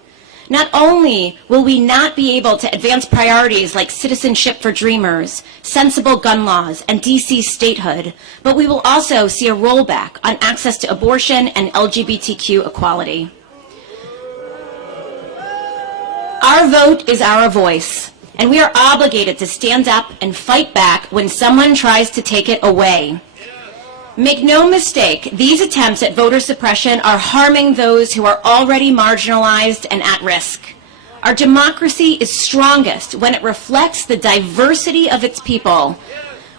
Not only will we not be able to advance priorities like citizenship for dreamers, sensible gun laws, and DC statehood, but we will also see a rollback on access to abortion and LGBTQ equality. Our vote is our voice, and we are obligated to stand up and fight back when someone tries to take it away. Make no mistake, these attempts at voter suppression are harming those who are already marginalized and at risk. Our democracy is strongest when it reflects the diversity of its people.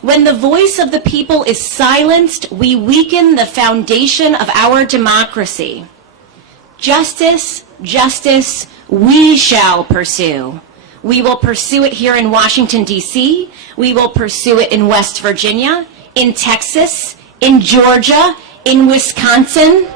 When the voice of the people is silenced, we weaken the foundation of our democracy. Justice justice we shall pursue. We will pursue it here in Washington, D.C. We will pursue it in West Virginia, in Texas, in Georgia, in Wisconsin.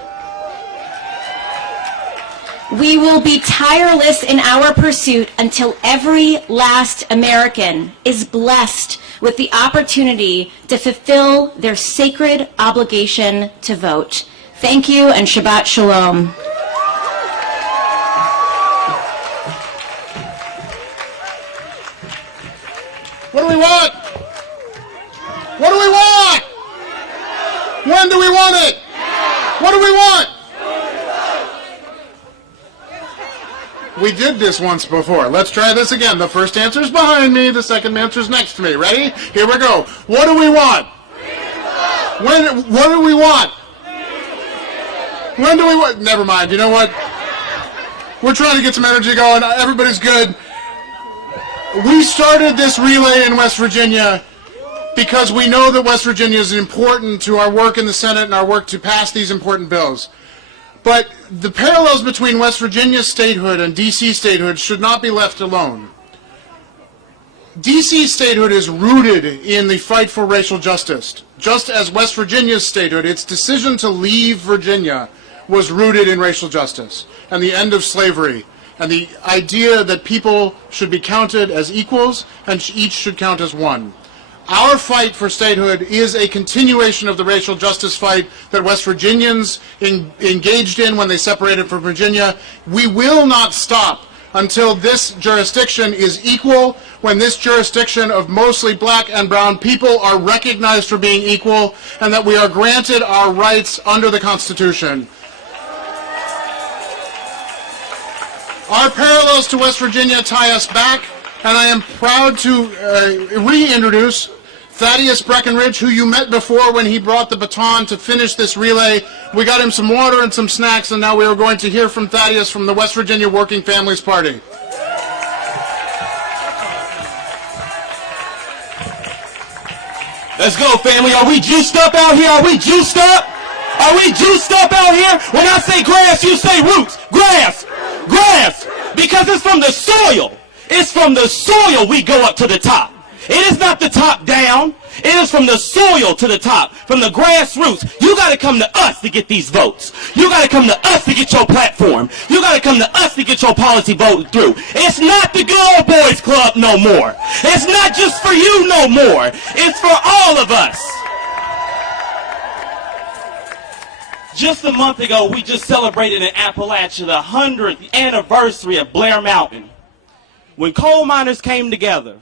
We will be tireless in our pursuit until every last American is blessed with the opportunity to fulfill their sacred obligation to vote. Thank you, and Shabbat Shalom. What do we want? What do we want? When do we want it? What do we want? We did this once before. Let's try this again. The first answer's behind me. The second answer's next to me. Ready? Here we go. What do we want? What do we want? When do we want? Never mind. You know what? We're trying to get some energy going. Everybody's good. We started this relay in West Virginia because we know that West Virginia is important to our work in the Senate and our work to pass these important bills. But the parallels between West Virginia statehood and D.C. statehood should not be left alone. D.C. statehood is rooted in the fight for racial justice. Just as West Virginia's statehood, its decision to leave Virginia was rooted in racial justice and the end of slavery and the idea that people should be counted as equals and each should count as one. Our fight for statehood is a continuation of the racial justice fight that West Virginians engaged in when they separated from Virginia. We will not stop until this jurisdiction is equal, when this jurisdiction of mostly black and brown people are recognized for being equal, and that we are granted our rights under the Constitution. Our parallels to West Virginia tie us back, and I am proud to reintroduce Thaddeus Breckenridge, who you met before when he brought the baton to finish this relay. We got him some water and some snacks, and now we are going to hear from Thaddeus from the West Virginia Working Families Party. Let's go, family. Are we juiced up out here? Are we juiced up? Are we juiced up out here? When I say grass, you say roots. Grass. Grass. Because it's from the soil. It's from the soil we go up to the top. It is not the top down. It is from the soil to the top, from the grassroots. You got to come to us to get these votes. You got to come to us to get your platform. You got to come to us to get your policy voted through. It's not the good old boys club no more. It's not just for you no more. It's for all of us. Just a month ago, we just celebrated in Appalachia the 100th anniversary of Blair Mountain. When coal miners came together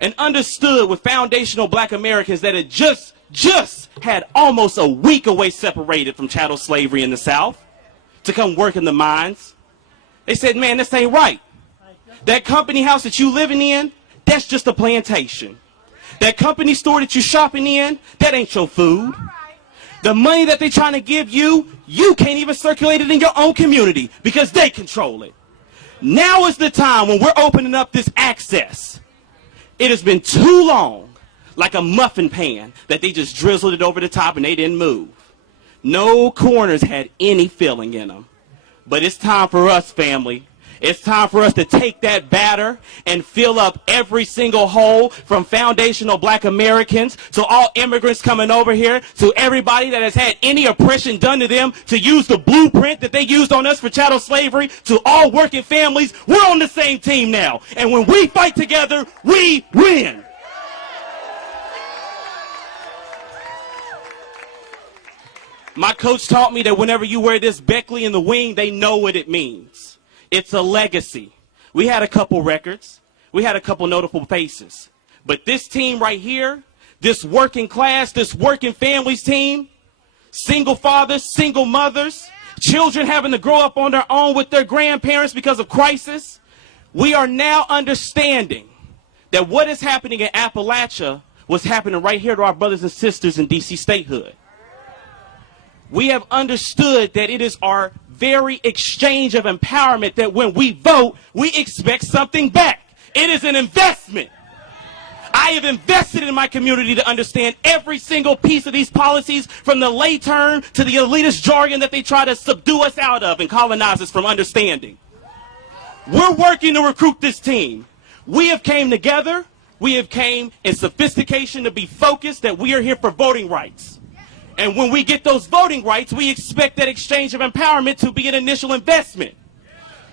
and understood with foundational black Americans that it just had almost a week away separated from chattel slavery in the South to come work in the mines. They said, man, this ain't right. That company house that you living in, that's just a plantation. That company store that you shopping in, that ain't your food. The money that they trying to give you, you can't even circulate it in your own community because they control it. Now is the time when we're opening up this access. It has been too long, like a muffin pan, that they just drizzled it over the top and they didn't move. No corners had any filling in them. But it's time for us, family. It's time for us to take that batter and fill up every single hole, from foundational black Americans to all immigrants coming over here, to everybody that has had any oppression done to them, to use the blueprint that they used on us for chattel slavery, to all working families. We're on the same team now. And when we fight together, we win. My coach taught me that whenever you wear this Beckley in the wing, they know what it means. It's a legacy. We had a couple records. We had a couple notable faces. But this team right here, this working class, this working families team, single fathers, single mothers, children having to grow up on their own with their grandparents because of crisis, we are now understanding that what is happening in Appalachia was happening right here to our brothers and sisters in D.C. statehood. We have understood that it is our very exchange of empowerment that when we vote, we expect something back. It is an investment. I have invested in my community to understand every single piece of these policies, from the lay term to the elitist jargon that they try to subdue us out of and colonize us from understanding. We're working to recruit this team. We have came together. We have came in sophistication to be focused that we are here for voting rights. And when we get those voting rights, we expect that exchange of empowerment to be an initial investment.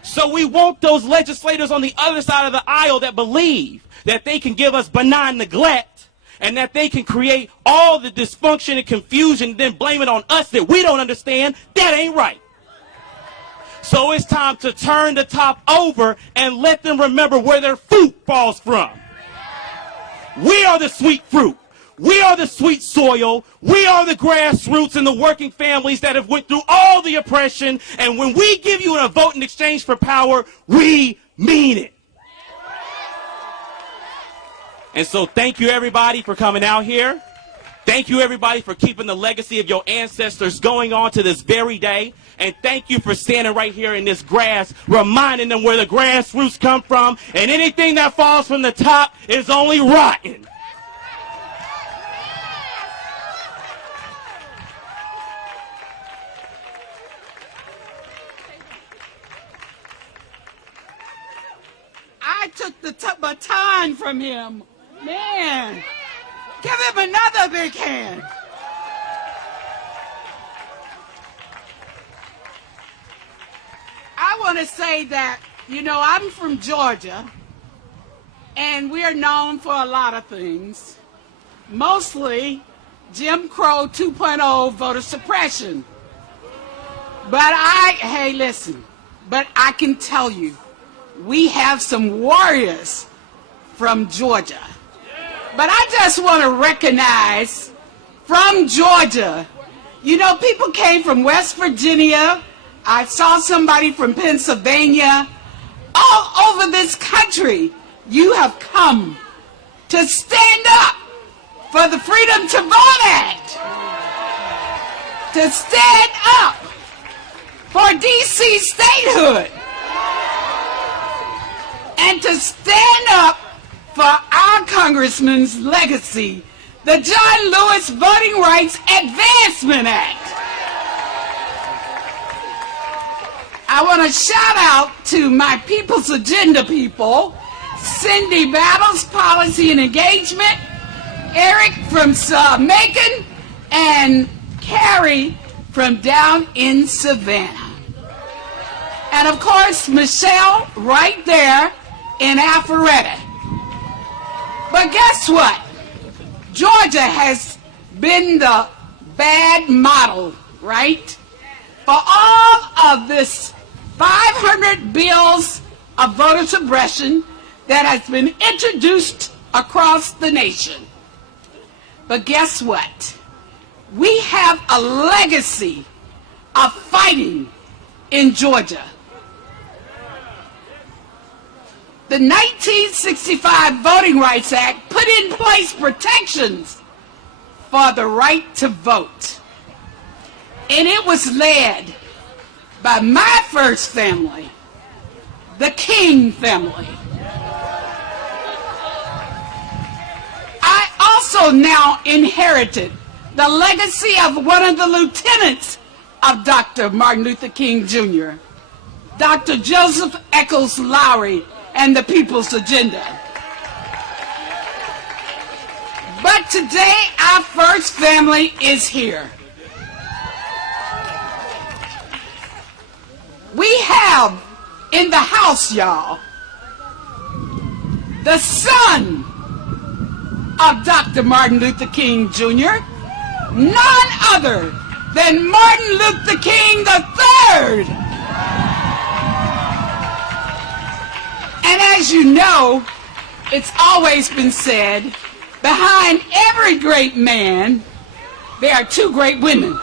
So we want those legislators on the other side of the aisle that believe that they can give us benign neglect and that they can create all the dysfunction and confusion and then blame it on us that we don't understand. That ain't right. So it's time to turn the top over and let them remember where their fruit falls from. We are the sweet fruit. We are the sweet soil. We are the grassroots and the working families that have went through all the oppression. And when we give you a vote in exchange for power, we mean it. And so thank you, everybody, for coming out here. Thank you, everybody, for keeping the legacy of your ancestors going on to this very day. And thank you for standing right here in this grass, reminding them where the grassroots come from. And anything that falls from the top is only rotten. I took the baton from him. Man, give him another big hand. I want to say that, you know, I'm from Georgia, and we are known for a lot of things. Mostly Jim Crow 2.0 voter suppression. But hey, listen, but I can tell you, we have some warriors from Georgia. But I just want to recognize from Georgia, you know, people came from West Virginia. I saw somebody from Pennsylvania. All over this country, you have come to stand up for the Freedom to Vote Act. To stand up for D.C. statehood. And to stand up for our congressman's legacy, the John Lewis Voting Rights Advancement Act. I want to shout out to my People's Agenda people, Cindy Battles, Policy and Engagement, Eric from Macon, and Carrie from down in Savannah. And of course, Michelle right there in Alpharetta. But guess what? Georgia has been the bad model, right? For all of this 500 bills of voter suppression that has been introduced across the nation. But guess what? We have a legacy of fighting in Georgia. The 1965 Voting Rights Act put in place protections for the right to vote. And it was led by my first family, the King family. I also now inherited the legacy of one of the lieutenants of Dr. Martin Luther King Jr., Dr. Joseph Eccles Lowry, and the People's Agenda. But today, our first family is here. We have in the House, y'all, the son of Dr. Martin Luther King Jr., none other than Martin Luther King III. And as you know, it's always been said, behind every great man, there are two great women.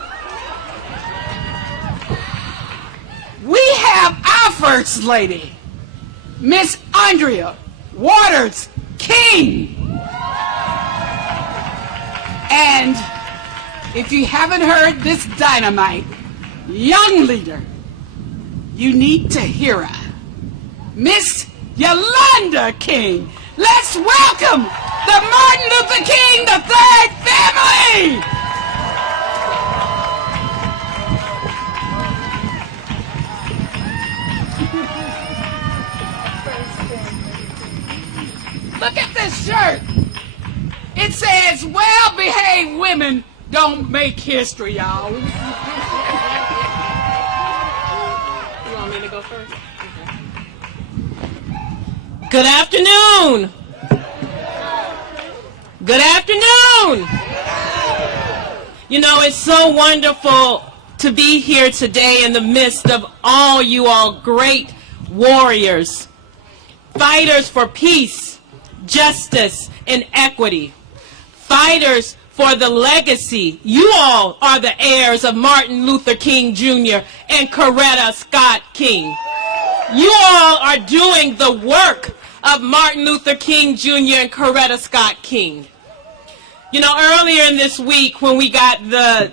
We have our First Lady, Miss Andrea Waters King. And if you haven't heard this dynamite young leader, you need to hear her. Miss Yolanda King. Let's welcome the Martin Luther King III family. Look at this shirt. It says, well-behaved women don't make history, y'all. You want me to go first? Good afternoon. Good afternoon. You know, it's so wonderful to be here today in the midst of all you all great warriors, fighters for peace, justice, and equity, fighters for the legacy. You all are the heirs of Martin Luther King Jr. and Coretta Scott King. You all are doing the work of Martin Luther King Jr. and Coretta Scott King. You know, earlier in this week when we got the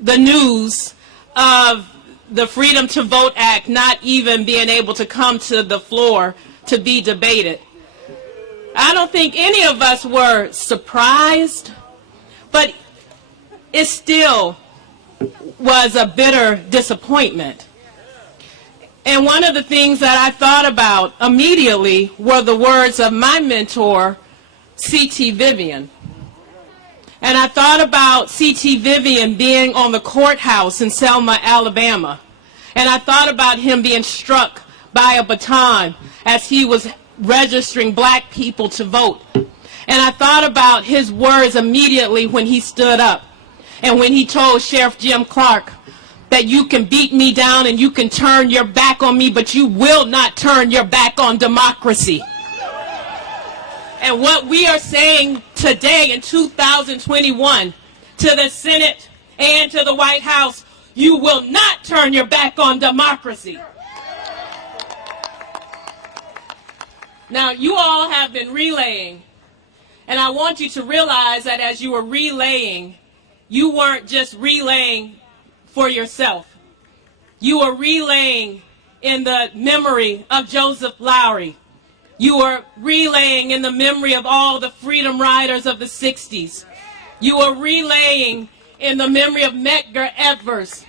news of the Freedom to Vote Act not even being able to come to the floor to be debated, I don't think any of us were surprised, but it still was a bitter disappointment. And one of the things that I thought about immediately were the words of my mentor, C.T. Vivian. And I thought about C.T. Vivian being on the courthouse in Selma, Alabama. And I thought about him being struck by a baton as he was registering black people to vote. And I thought about his words immediately when he stood up and when he told Sheriff Jim Clark that you can beat me down and you can turn your back on me, but you will not turn your back on democracy. And what we are saying today in 2021 to the Senate and to the White House, you will not turn your back on democracy. Now, you all have been relaying, and I want you to realize that as you were relaying, you weren't just relaying for yourself. You were relaying in the memory of Joseph Lowry. You were relaying in the memory of all the freedom riders of the 60s. You were relaying in the memory of Medgar Evers.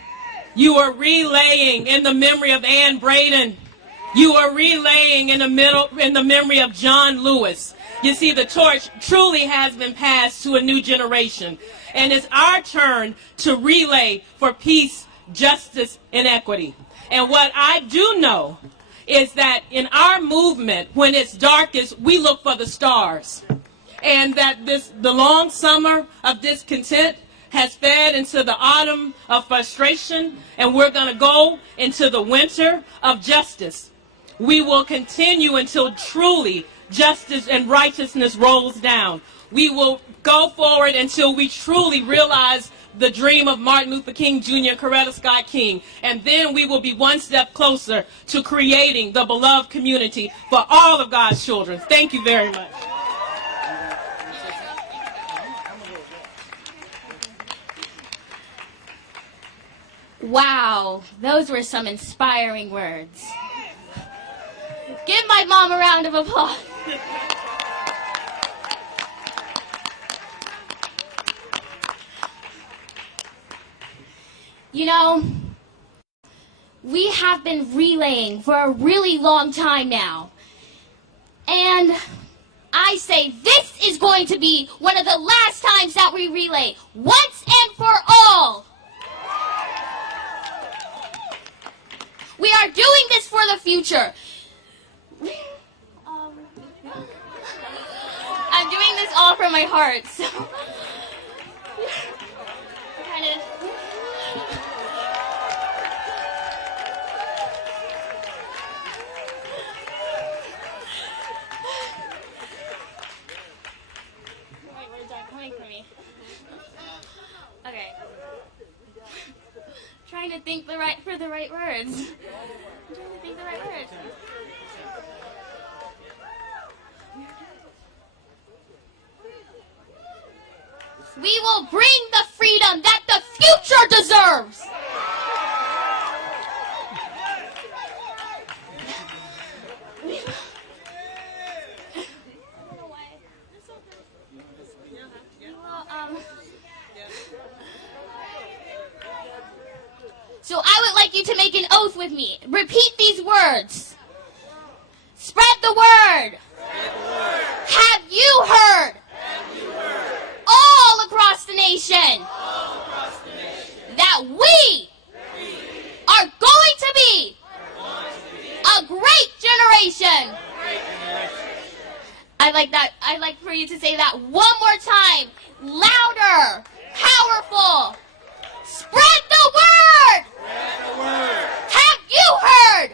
You were relaying in the memory of Ann Braden. You are relaying in the memory of John Lewis. You see, the torch truly has been passed to a new generation. And it's our turn to relay for peace, justice, and equity. And what I do know is that in our movement, when it's darkest, we look for the stars. And that the long summer of discontent has fed into the autumn of frustration, and we're going to go into the winter of justice. We will continue until truly justice and righteousness rolls down. We will go forward until we truly realize the dream of Martin Luther King Jr. and Coretta Scott King. And then we will be one step closer to creating the beloved community for all of God's children. Thank you very much. Wow, those were some inspiring words. Give my mom a round of applause. You know, we have been relaying for a really long time now. And I say this is going to be one of the last times that we relay, once and for all. We are doing this for the future. I'm doing this all from my heart, so kind of. Wait, where's that coming from me? Okay. Trying to think for the right words. I'm trying to think the right words. We will bring the freedom that the future deserves. I don't know why. It's so I would like you to make an oath with me. Repeat these words. Spread the word. Have you heard? All across the nation. That we are going to be a great generation. I'd like for you to say that one more time. Louder. Powerful. Spread the word. Have you heard?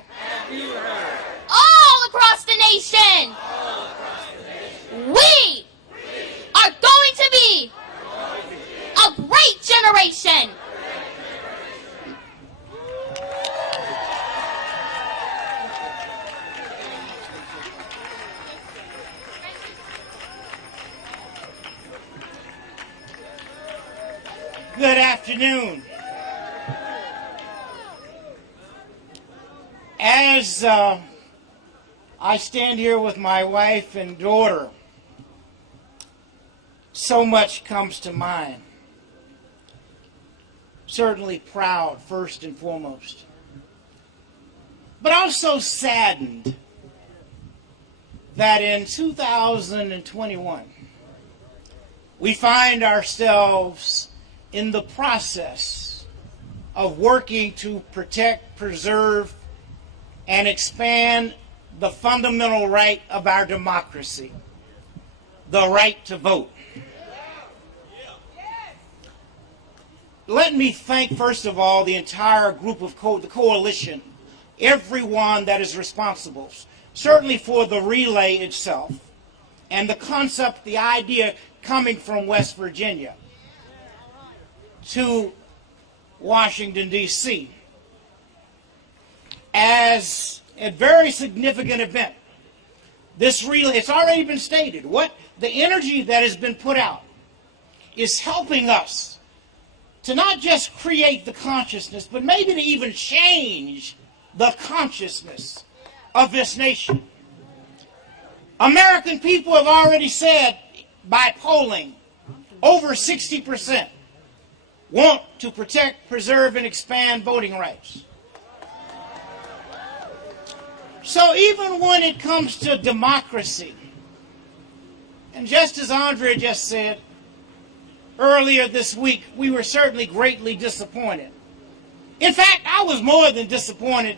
All across the nation. We are going to be a great generation. Good afternoon. As I stand here with my wife and daughter, so much comes to mind. Certainly proud, first and foremost, but also saddened that in 2021, we find ourselves in the process of working to protect, preserve, and expand the fundamental right of our democracy, the right to vote. Let me thank, first of all, the entire group of the coalition, everyone that is responsible, certainly for the relay itself, and the concept, the idea coming from West Virginia to Washington, D.C. as a very significant event. This relay, it's already been stated, what the energy that has been put out is helping us to not just create the consciousness, but maybe to even change the consciousness of this nation. American people have already said, by polling, over 60% want to protect, preserve, and expand voting rights. So even when it comes to democracy, and just as Andrea just said, earlier this week, we were certainly greatly disappointed. In fact, I was more than disappointed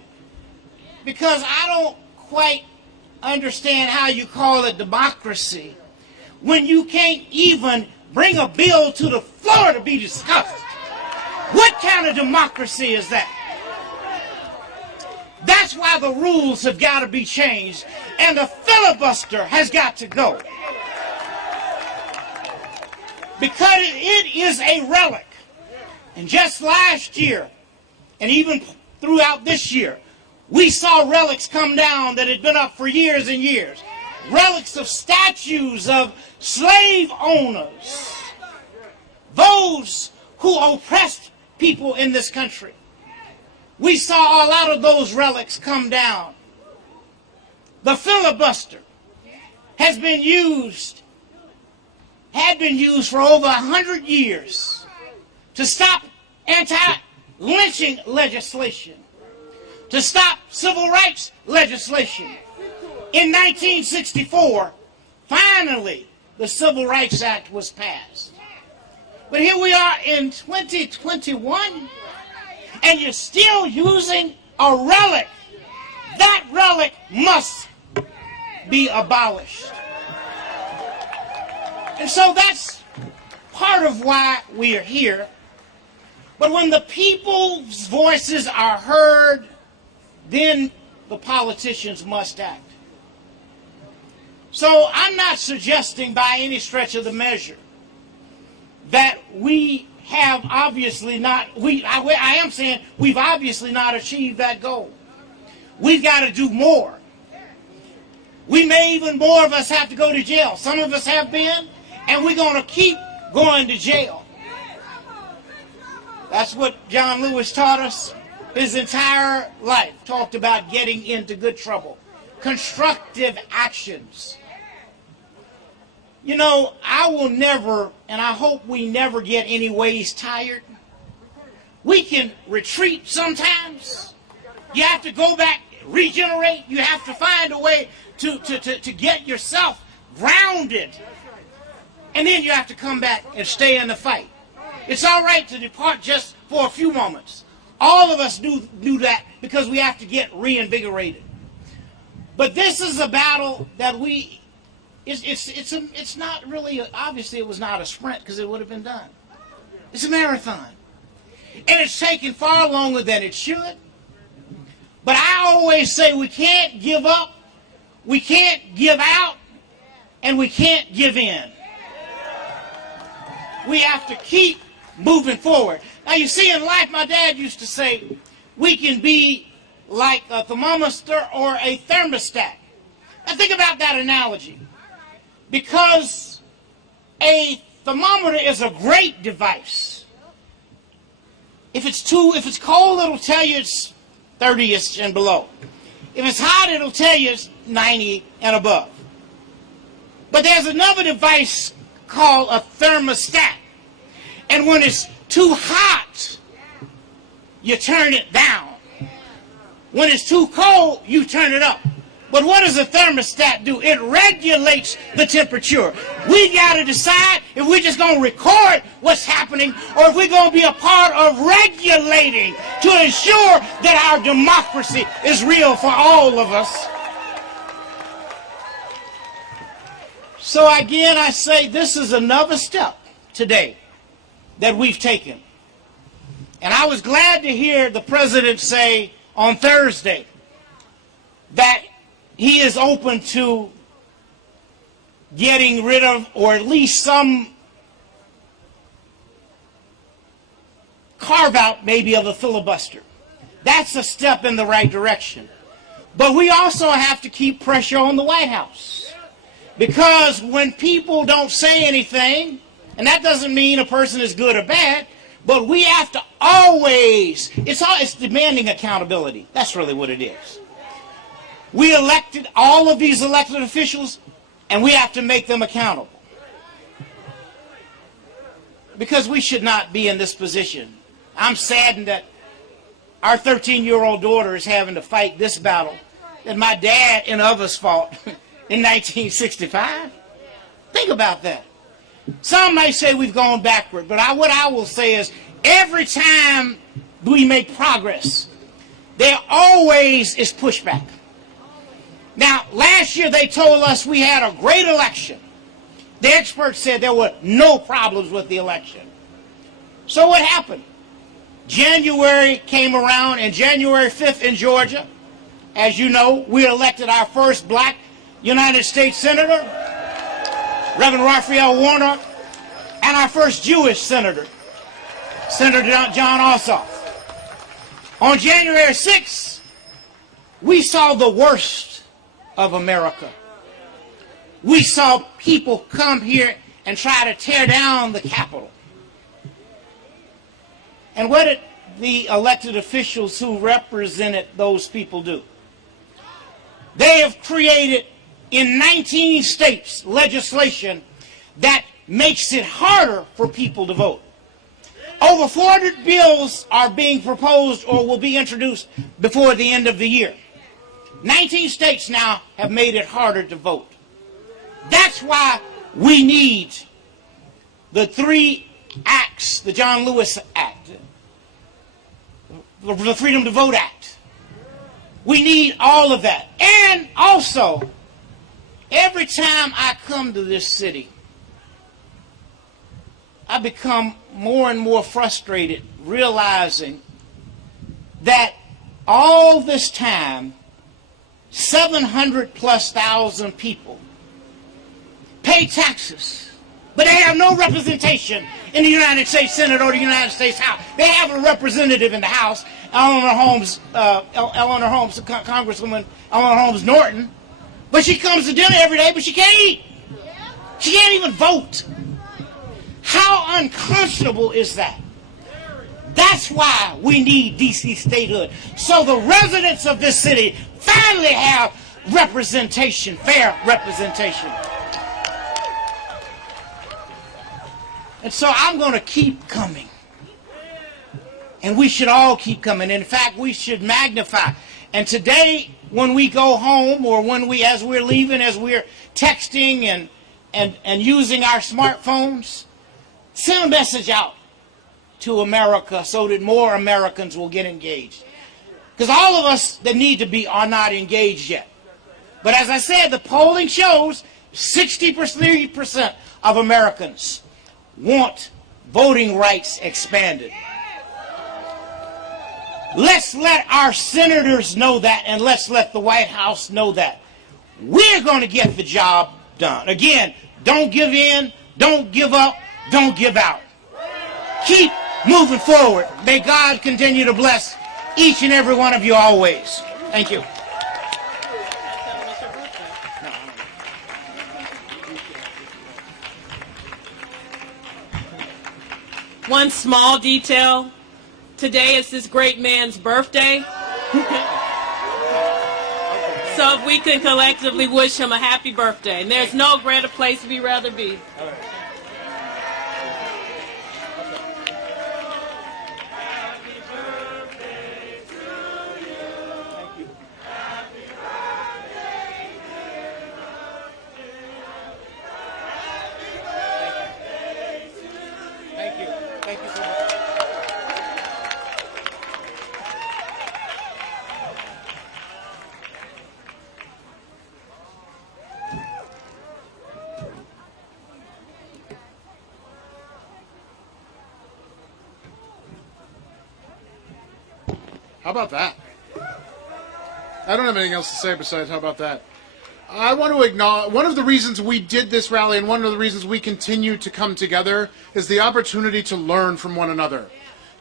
because I don't quite understand how you call it democracy when you can't even bring a bill to the floor to be discussed. What kind of democracy is that? That's why the rules have got to be changed and the filibuster has got to go. Because it is a relic. And just last year, and even throughout this year, we saw relics come down that had been up for years and years. Relics of statues of slave owners, those who oppressed people in this country. We saw a lot of those relics come down. The filibuster has been used, had been used for over 100 years to stop anti-lynching legislation, to stop civil rights legislation. In 1964, finally, the Civil Rights Act was passed. But here we are in 2021, and you're still using a relic. That relic must be abolished. And so that's part of why we are here. But when the people's voices are heard, then the politicians must act. So I'm not suggesting by any stretch of the measure that we have obviously not, I am saying we've obviously not achieved that goal. We've got to do more. We may even more of us have to go to jail. Some of us have been, and we're going to keep going to jail. That's what John Lewis taught us his entire life. Talked about getting into good trouble. Constructive actions. You know, I will never, and I hope we never get any ways tired We can retreat sometimes. You have to go back, regenerate. You have to find a way to get yourself grounded. And then you have to come back and stay in the fight. It's all right to depart just for a few moments. All of us do that because we have to get reinvigorated. But this is a battle that it's not really, obviously it was not a sprint because it would have been done. It's a marathon. And it's taken far longer than it should. But I always say we can't give up, we can't give out, and we can't give in. We have to keep moving forward. Now you see, in life, my dad used to say, we can be like a thermometer or a thermostat. Now think about that analogy. Because a thermometer is a great device. If it's cold, it'll tell you it's 30-ish and below. If it's hot, it'll tell you it's 90 and above. But there's another device called a thermostat. And when it's too hot, you turn it down. When it's too cold, you turn it up. But what does a thermostat do? It regulates the temperature. We got to decide if we're just going to record what's happening or if we're going to be a part of regulating to ensure that our democracy is real for all of us. So again, I say this is another step today that we've taken. And I was glad to hear the president say on Thursday that he is open to getting rid of, or at least some carve out maybe of a filibuster. That's a step in the right direction. But we also have to keep pressure on the White House. Because when people don't say anything, and that doesn't mean a person is good or bad, but we have to always, it's demanding accountability. That's really what it is. We elected all of these elected officials, and we have to make them accountable. Because we should not be in this position. I'm saddened that our 13-year-old daughter is having to fight this battle that my dad and others fought in 1965. Think about that. Some may say we've gone backward, but what I will say is every time we make progress, there always is pushback. Now, last year they told us we had a great election. The experts said there were no problems with the election. So what happened? January came around, and January 5th in Georgia, as you know, we elected our first black United States Senator, Reverend Raphael Warnock, and our first Jewish senator, Senator John Ossoff. On January 6th, we saw the worst of America. We saw people come here and try to tear down the Capitol. And what did the elected officials who represented those people do? They have created in 19 states legislation that makes it harder for people to vote. Over 400 bills are being proposed or will be introduced before the end of the year. 19 states now have made it harder to vote. That's why we need the 3 acts, the John Lewis Act, the Freedom to Vote Act. We need all of that. And also, every time I come to this city, I become more and more frustrated realizing that all this time, 700,000+ people pay taxes, but they have no representation in the United States Senate or the United States House. They have a representative in the House, Congresswoman Eleanor Holmes Norton, but she comes to dinner every day, but she can't eat. She can't even vote. How unconscionable is that? That's why we need D.C. statehood. So the residents of this city finally have representation, fair representation. And so I'm going to keep coming. And we should all keep coming. In fact, we should magnify. And today, when we go home, or as we're leaving, as we're texting and using our smartphones, send a message out to America so that more Americans will get engaged. Because all of us that need to be are not engaged yet. But as I said, the polling shows 60% of Americans want voting rights expanded. Let's let our senators know that, and let's let the White House know that. We're going to get the job done. Again, don't give in, don't give up, don't give out. Keep moving forward. May God continue to bless each and every one of you always. Thank you. One small detail. Today is this great man's birthday. So if we can collectively wish him a happy birthday. And there's no greater place we'd rather be. Thank you. Thank you so much. How about that? I don't have anything else to say besides how about that. I want to acknowledge one of the reasons we did this rally, and one of the reasons we continue to come together, is the opportunity to learn from one another,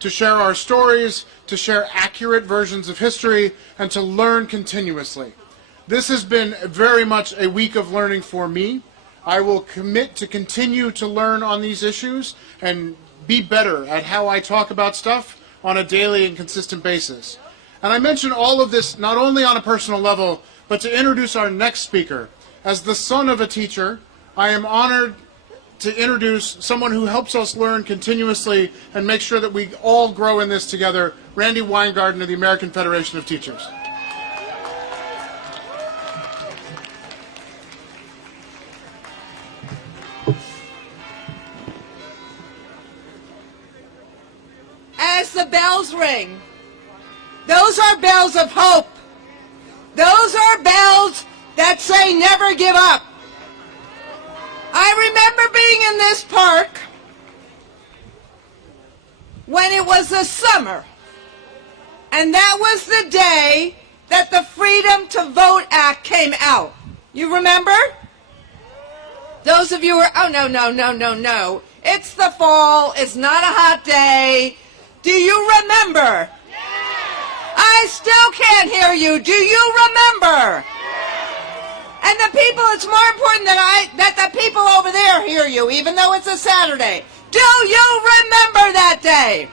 to share our stories, to share accurate versions of history, and to learn continuously. This has been very much a week of learning for me. I will commit to continue to learn on these issues and be better at how I talk about stuff on a daily and consistent basis. And I mention all of this not only on a personal level, but to introduce our next speaker. As the son of a teacher, I am honored to introduce someone who helps us learn continuously and make sure that we all grow in this together, Randi Weingarten of the American Federation of Teachers. As the bells ring, those are bells of hope. Those are bells that say never give up. I remember being in this park when it was the summer, and that was the day that the Freedom to Vote Act came out. You remember? Those of you who are, oh, no. It's the fall. It's not a hot day. Do you remember? I still can't hear you. Do you remember? And the people, it's more important that the people over there hear you, even though it's a Saturday. Do you remember that day?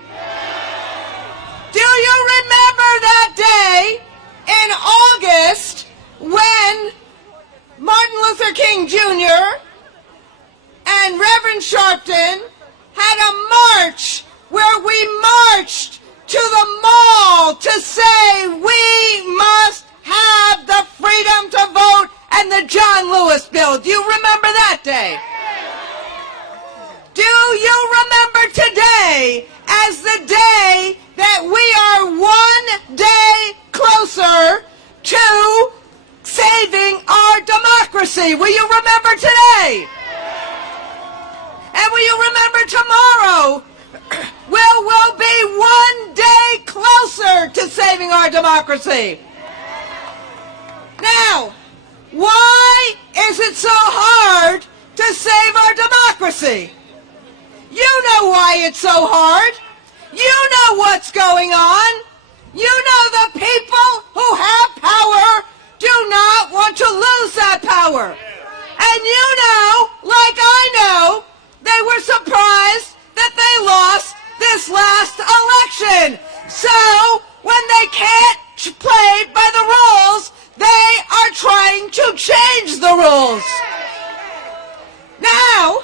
Do you remember that day in August when Martin Luther King Jr. and Reverend Sharpton had a march where we marched to the mall to say we must have the freedom to vote and the John Lewis bill? Do you remember that day? Do you remember today as the day that we are one day closer to saving our democracy? Will you remember today? And will you remember tomorrow? We'll be one day closer to saving our democracy. Now, why is it so hard to save our democracy? You know why it's so hard. You know what's going on. You know the people who have power do not want to lose that power. And you know, like I know, they were surprised that they lost this last election. So, when they can't play by the rules, they are trying to change the rules. Now,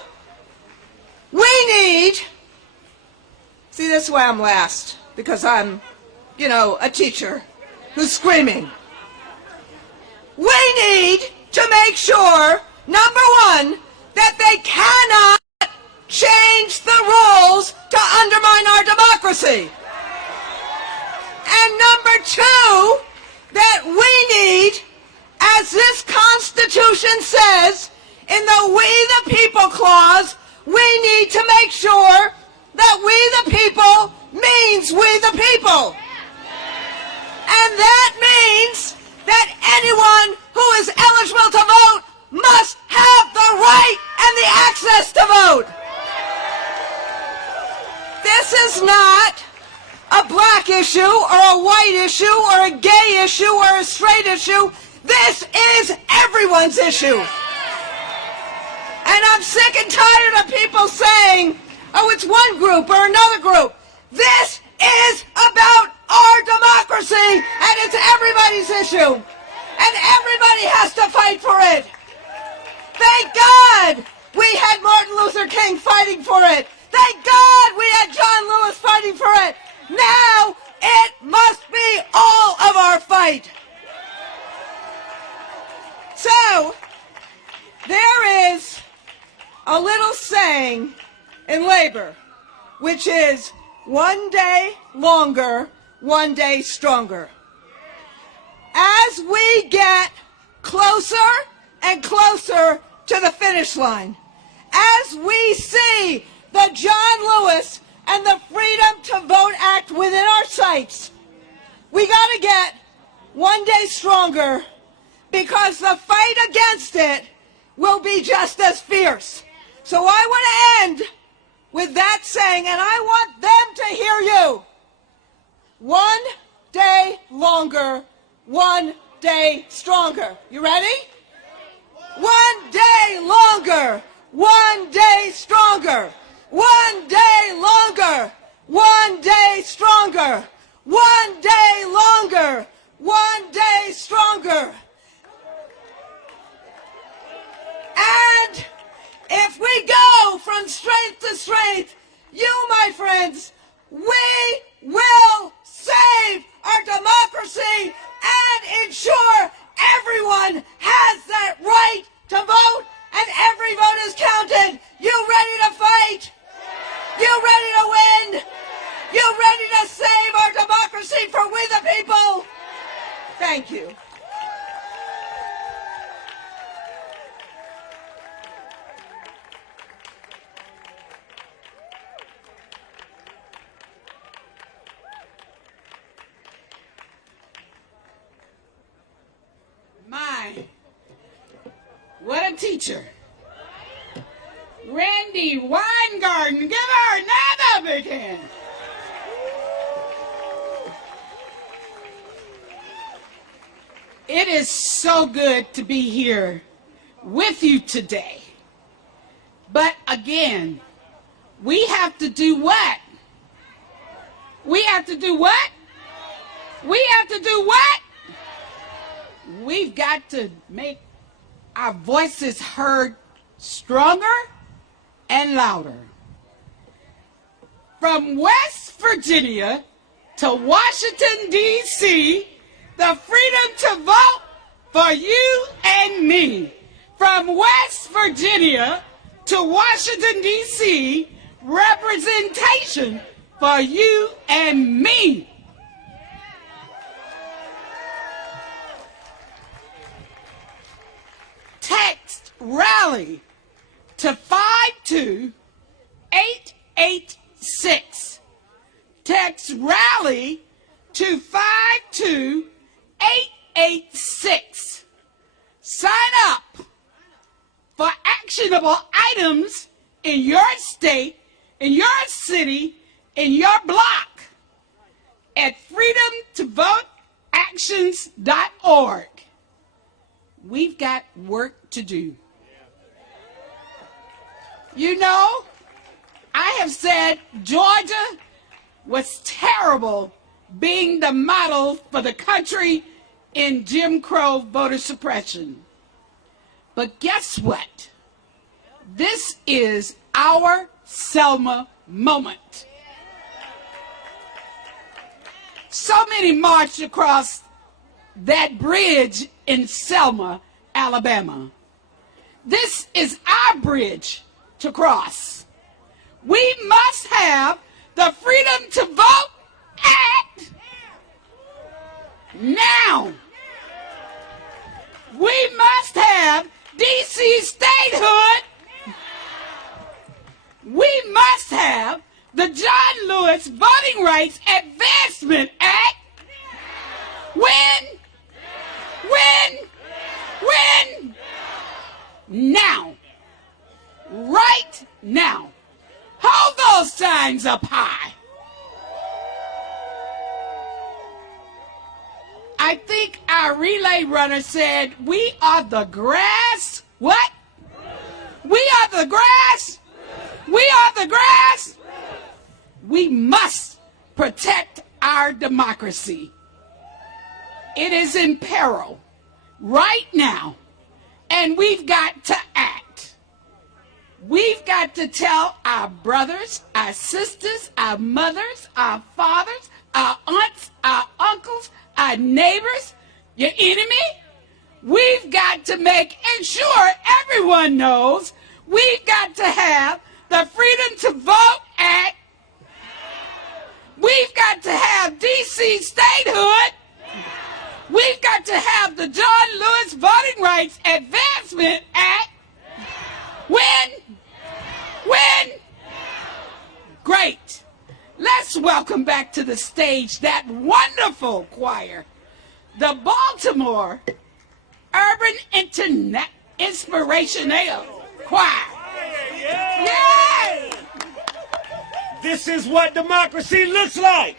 we need, see, this is why I'm last. because I'm, a teacher who's screaming. We need to make sure, number one, that they cannot change the rules to undermine our democracy. And number two, that we need, as this Constitution says, in the We the People clause, we need to make sure that we the people means we the people. And that means that anyone who is eligible to vote must have the right and the access to vote. This is not a black issue or a white issue or a gay issue or a straight issue. This is everyone's issue. And I'm sick and tired of people saying, oh, it's one group or another group. This is about our democracy, and it's everybody's issue. And everybody has to fight for it. Thank God we had Martin Luther King fighting for it. Thank God we had John Lewis fighting for it. Now it must be all of our fight. So, there is a little saying in labor, which is one day longer, one day stronger. As we get closer and closer to the finish line, as we see the John Lewis and the Freedom to Vote Act within our sights, we got to get one day stronger, because the fight against it will be just as fierce. So I want to end with that saying, and I want them to hear you. One day longer, one day stronger. You ready? One day longer, one day stronger. One day longer, one day stronger. One day longer, one day stronger. And if we go from strength to strength, you, my friends, we will save our democracy and ensure everyone has that right to vote and every vote is counted. You ready to fight? You ready to win? You ready to save our democracy for we the people? Thank you. My, what a teacher. Randy Weingarten, give her another big hand. It is so good to be here with you today. But again, we have to do what? We have to do what? We have to do what? We've got to make our voices heard stronger and louder. From West Virginia to Washington, D.C., the freedom to vote for you and me. From West Virginia to Washington, D.C., representation for you and me. Text rally to 52886. Text rally to 52886. Sign up for actionable items in your state, in your city, in your block at freedomtovoteactions.org. We've got work to do. You know, I have said Georgia was terrible being the model for the country in Jim Crow voter suppression. But guess what? This is our Selma moment. So many marched across that bridge in Selma, Alabama. This is our bridge to cross. We must have the Freedom to Vote Act now. We must have D.C. statehood. We must have the John Lewis Voting Rights Advancement Act. When? Now. Right now. Hold those signs up high. I think our relay runner said, we are the grass. What? We are the grass. We are the grass. We must protect our democracy. It is in peril right now, and we've got to act. We've got to tell our brothers, our sisters, our mothers, our fathers, our aunts, our uncles, our neighbors, your enemy. We've got to make ensure everyone knows we've got to have the Freedom to Vote Act. We've got to have D.C. statehood. We've got to have the John Lewis Voting Rights Advancement Act. When? Great. Let's welcome back to the stage that wonderful choir, the Baltimore Urban Inspirational Choir. Yay! This is what democracy looks like.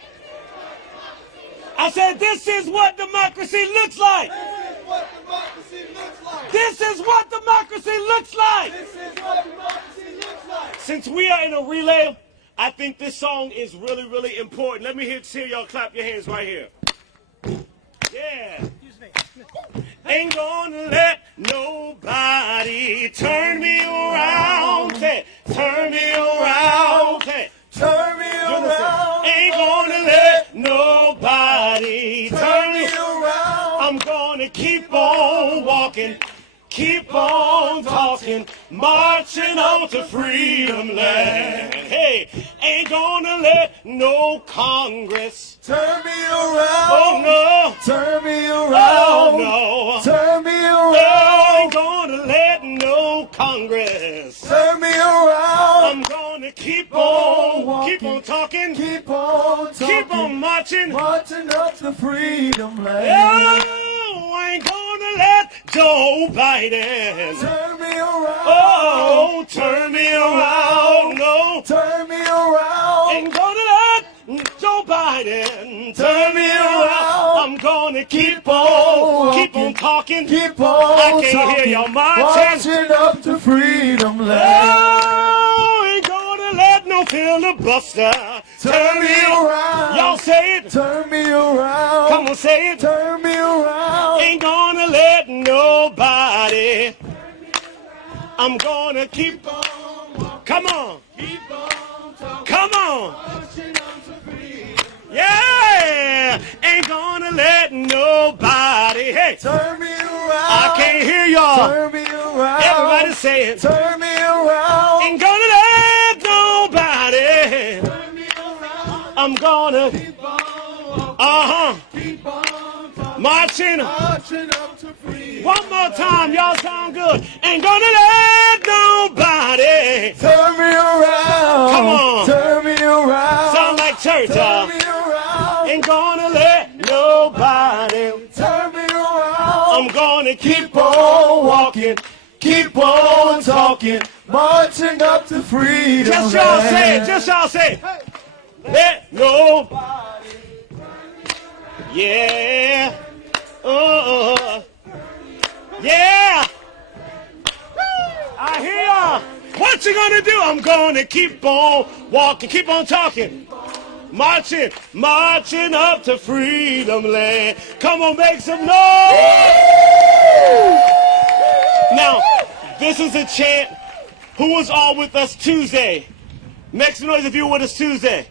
I said, this is what democracy looks like. This is what democracy looks like. Since we are in a relay, I think this song is really, really important. Let me hear y'all clap your hands right here. Yeah. Ain't gonna let nobody turn me around. Turn me around. Turn me around. Ain't gonna let nobody turn me around. I'm gonna keep on walking, keep on talking, marching on to freedom land. Hey, ain't gonna let no Congress turn me around. Oh no, turn me around. Oh no, turn me around. Ain't gonna let no Congress turn me around. I'm gonna keep on walking, keep on talking, keep on marching, marching up the freedom land. Oh, I ain't gonna let Joe Biden turn me around. Oh, turn me around. No, turn me around. Ain't gonna let Joe Biden turn me around. I'm gonna keep on talking, keep on I can't talking, hear y'all marching up to freedom land. Oh, ain't gonna let no filibuster turn me around. Y'all say it. Turn me around. Come on, say it. Turn me around. Ain't gonna let nobody. I'm gonna keep on. Come on. Keep on talking. Come on. Yeah. Ain't gonna let nobody. Hey. Turn me around. I can't hear y'all. Turn me around. Everybody say it. Turn me around. Ain't gonna let nobody. Turn me around. I'm gonna keep on. Keep on talking. Marching up to freedom. One more time, y'all sound good. Ain't gonna let nobody turn me around. Come on. Turn me around. Sound like church, y'all. Turn me around. Ain't gonna let nobody turn me around. I'm gonna keep on walking, keep on talking, marching up to freedom. Just y'all say it, just y'all say it. Hey. Let nobody. Yeah. Yeah. I hear y'all. What you gonna do? I'm gonna keep on walking, keep on talking. Marching up to freedom land. Come on, make some noise. Now, this is a chant. Who was all with us Tuesday? Make some noise if you were with us Tuesday.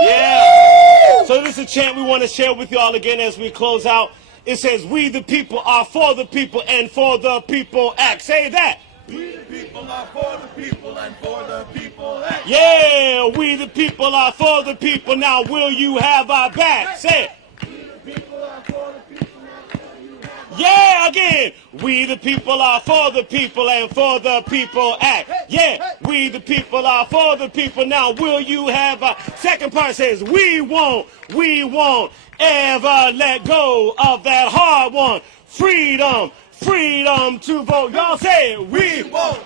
Yeah. So this is a chant we want to share with you all again as we close out. It says, we the people are for the people and for the people act. Say that. We the people are for the people and for the people act. Yeah, we the people are for the people. Now will you have our back? Say it. We the people are for the people and will you have our Yeah, again. We the people are for the people and for the people act. Yeah, we the people are for the people. Now will you have a second part says we won't ever let go of that hard one. Freedom to vote. Y'all say it. We won't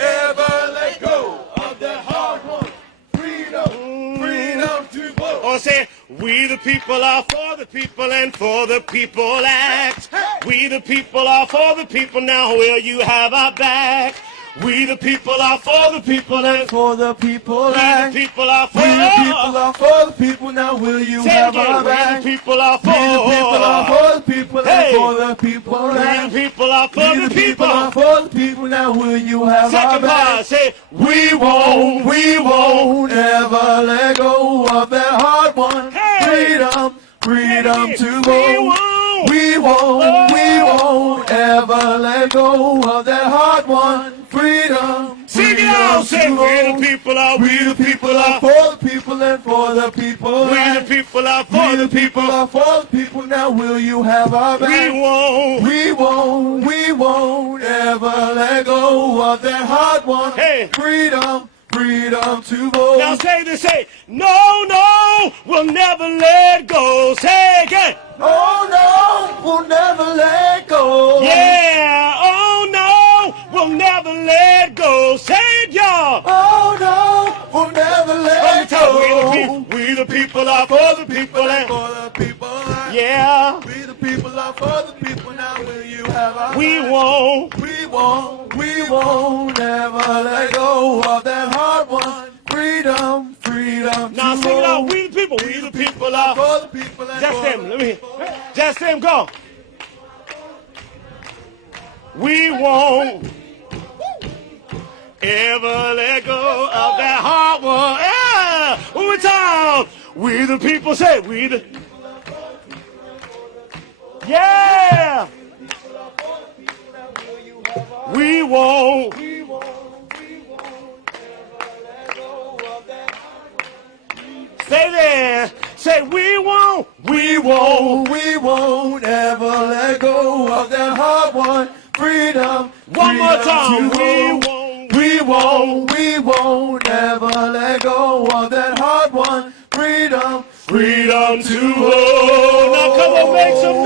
ever let go of that hard one. Freedom to vote. Or say, we the people are for the people and for the people act. We the people are for the people. Now will you have our back? We the people are for the people and for the people act. We the people are for We the people are for the people. Now will you Say have it again. our back? We the people are for We the people are for the people Hey. and for the people We act. the people are for We the the people people. are for the people. Now will you have our Second back? part, say, We won't ever let go of that hard one. Hey. Freedom to We vote. won't. We won't ever let go of that hard one. Freedom Sing it out, say, to we vote. the people are, We the people are for the people and for the people. We the people are We for the the people people. are for the people. Now will you have our back? We won't. We won't ever let go of that hard one. Hey. Freedom to vote. Now say this, say, no, we'll never let go. Say again. Oh no, we'll never let go. Yeah, oh no, we'll never let go. Say it, y'all. Oh no, we'll never let go. We the people are for the people and For the people, yeah, we the people are for the people. Now will you have our we back? won't. We won't ever let go of that hard one. Freedom Now to sing it out. vote. We the people are. For the people and Just for them. the Let me hear. Just them. Go. We won't ever let go of that hard one. Yeah. One more time. We the people. Say we the. Yeah. We won't. Stay there. Say we won't. We won't ever let go of that hard one. Freedom. One more time. We won't ever let go of that hard one. Freedom to hold. Now come on, make some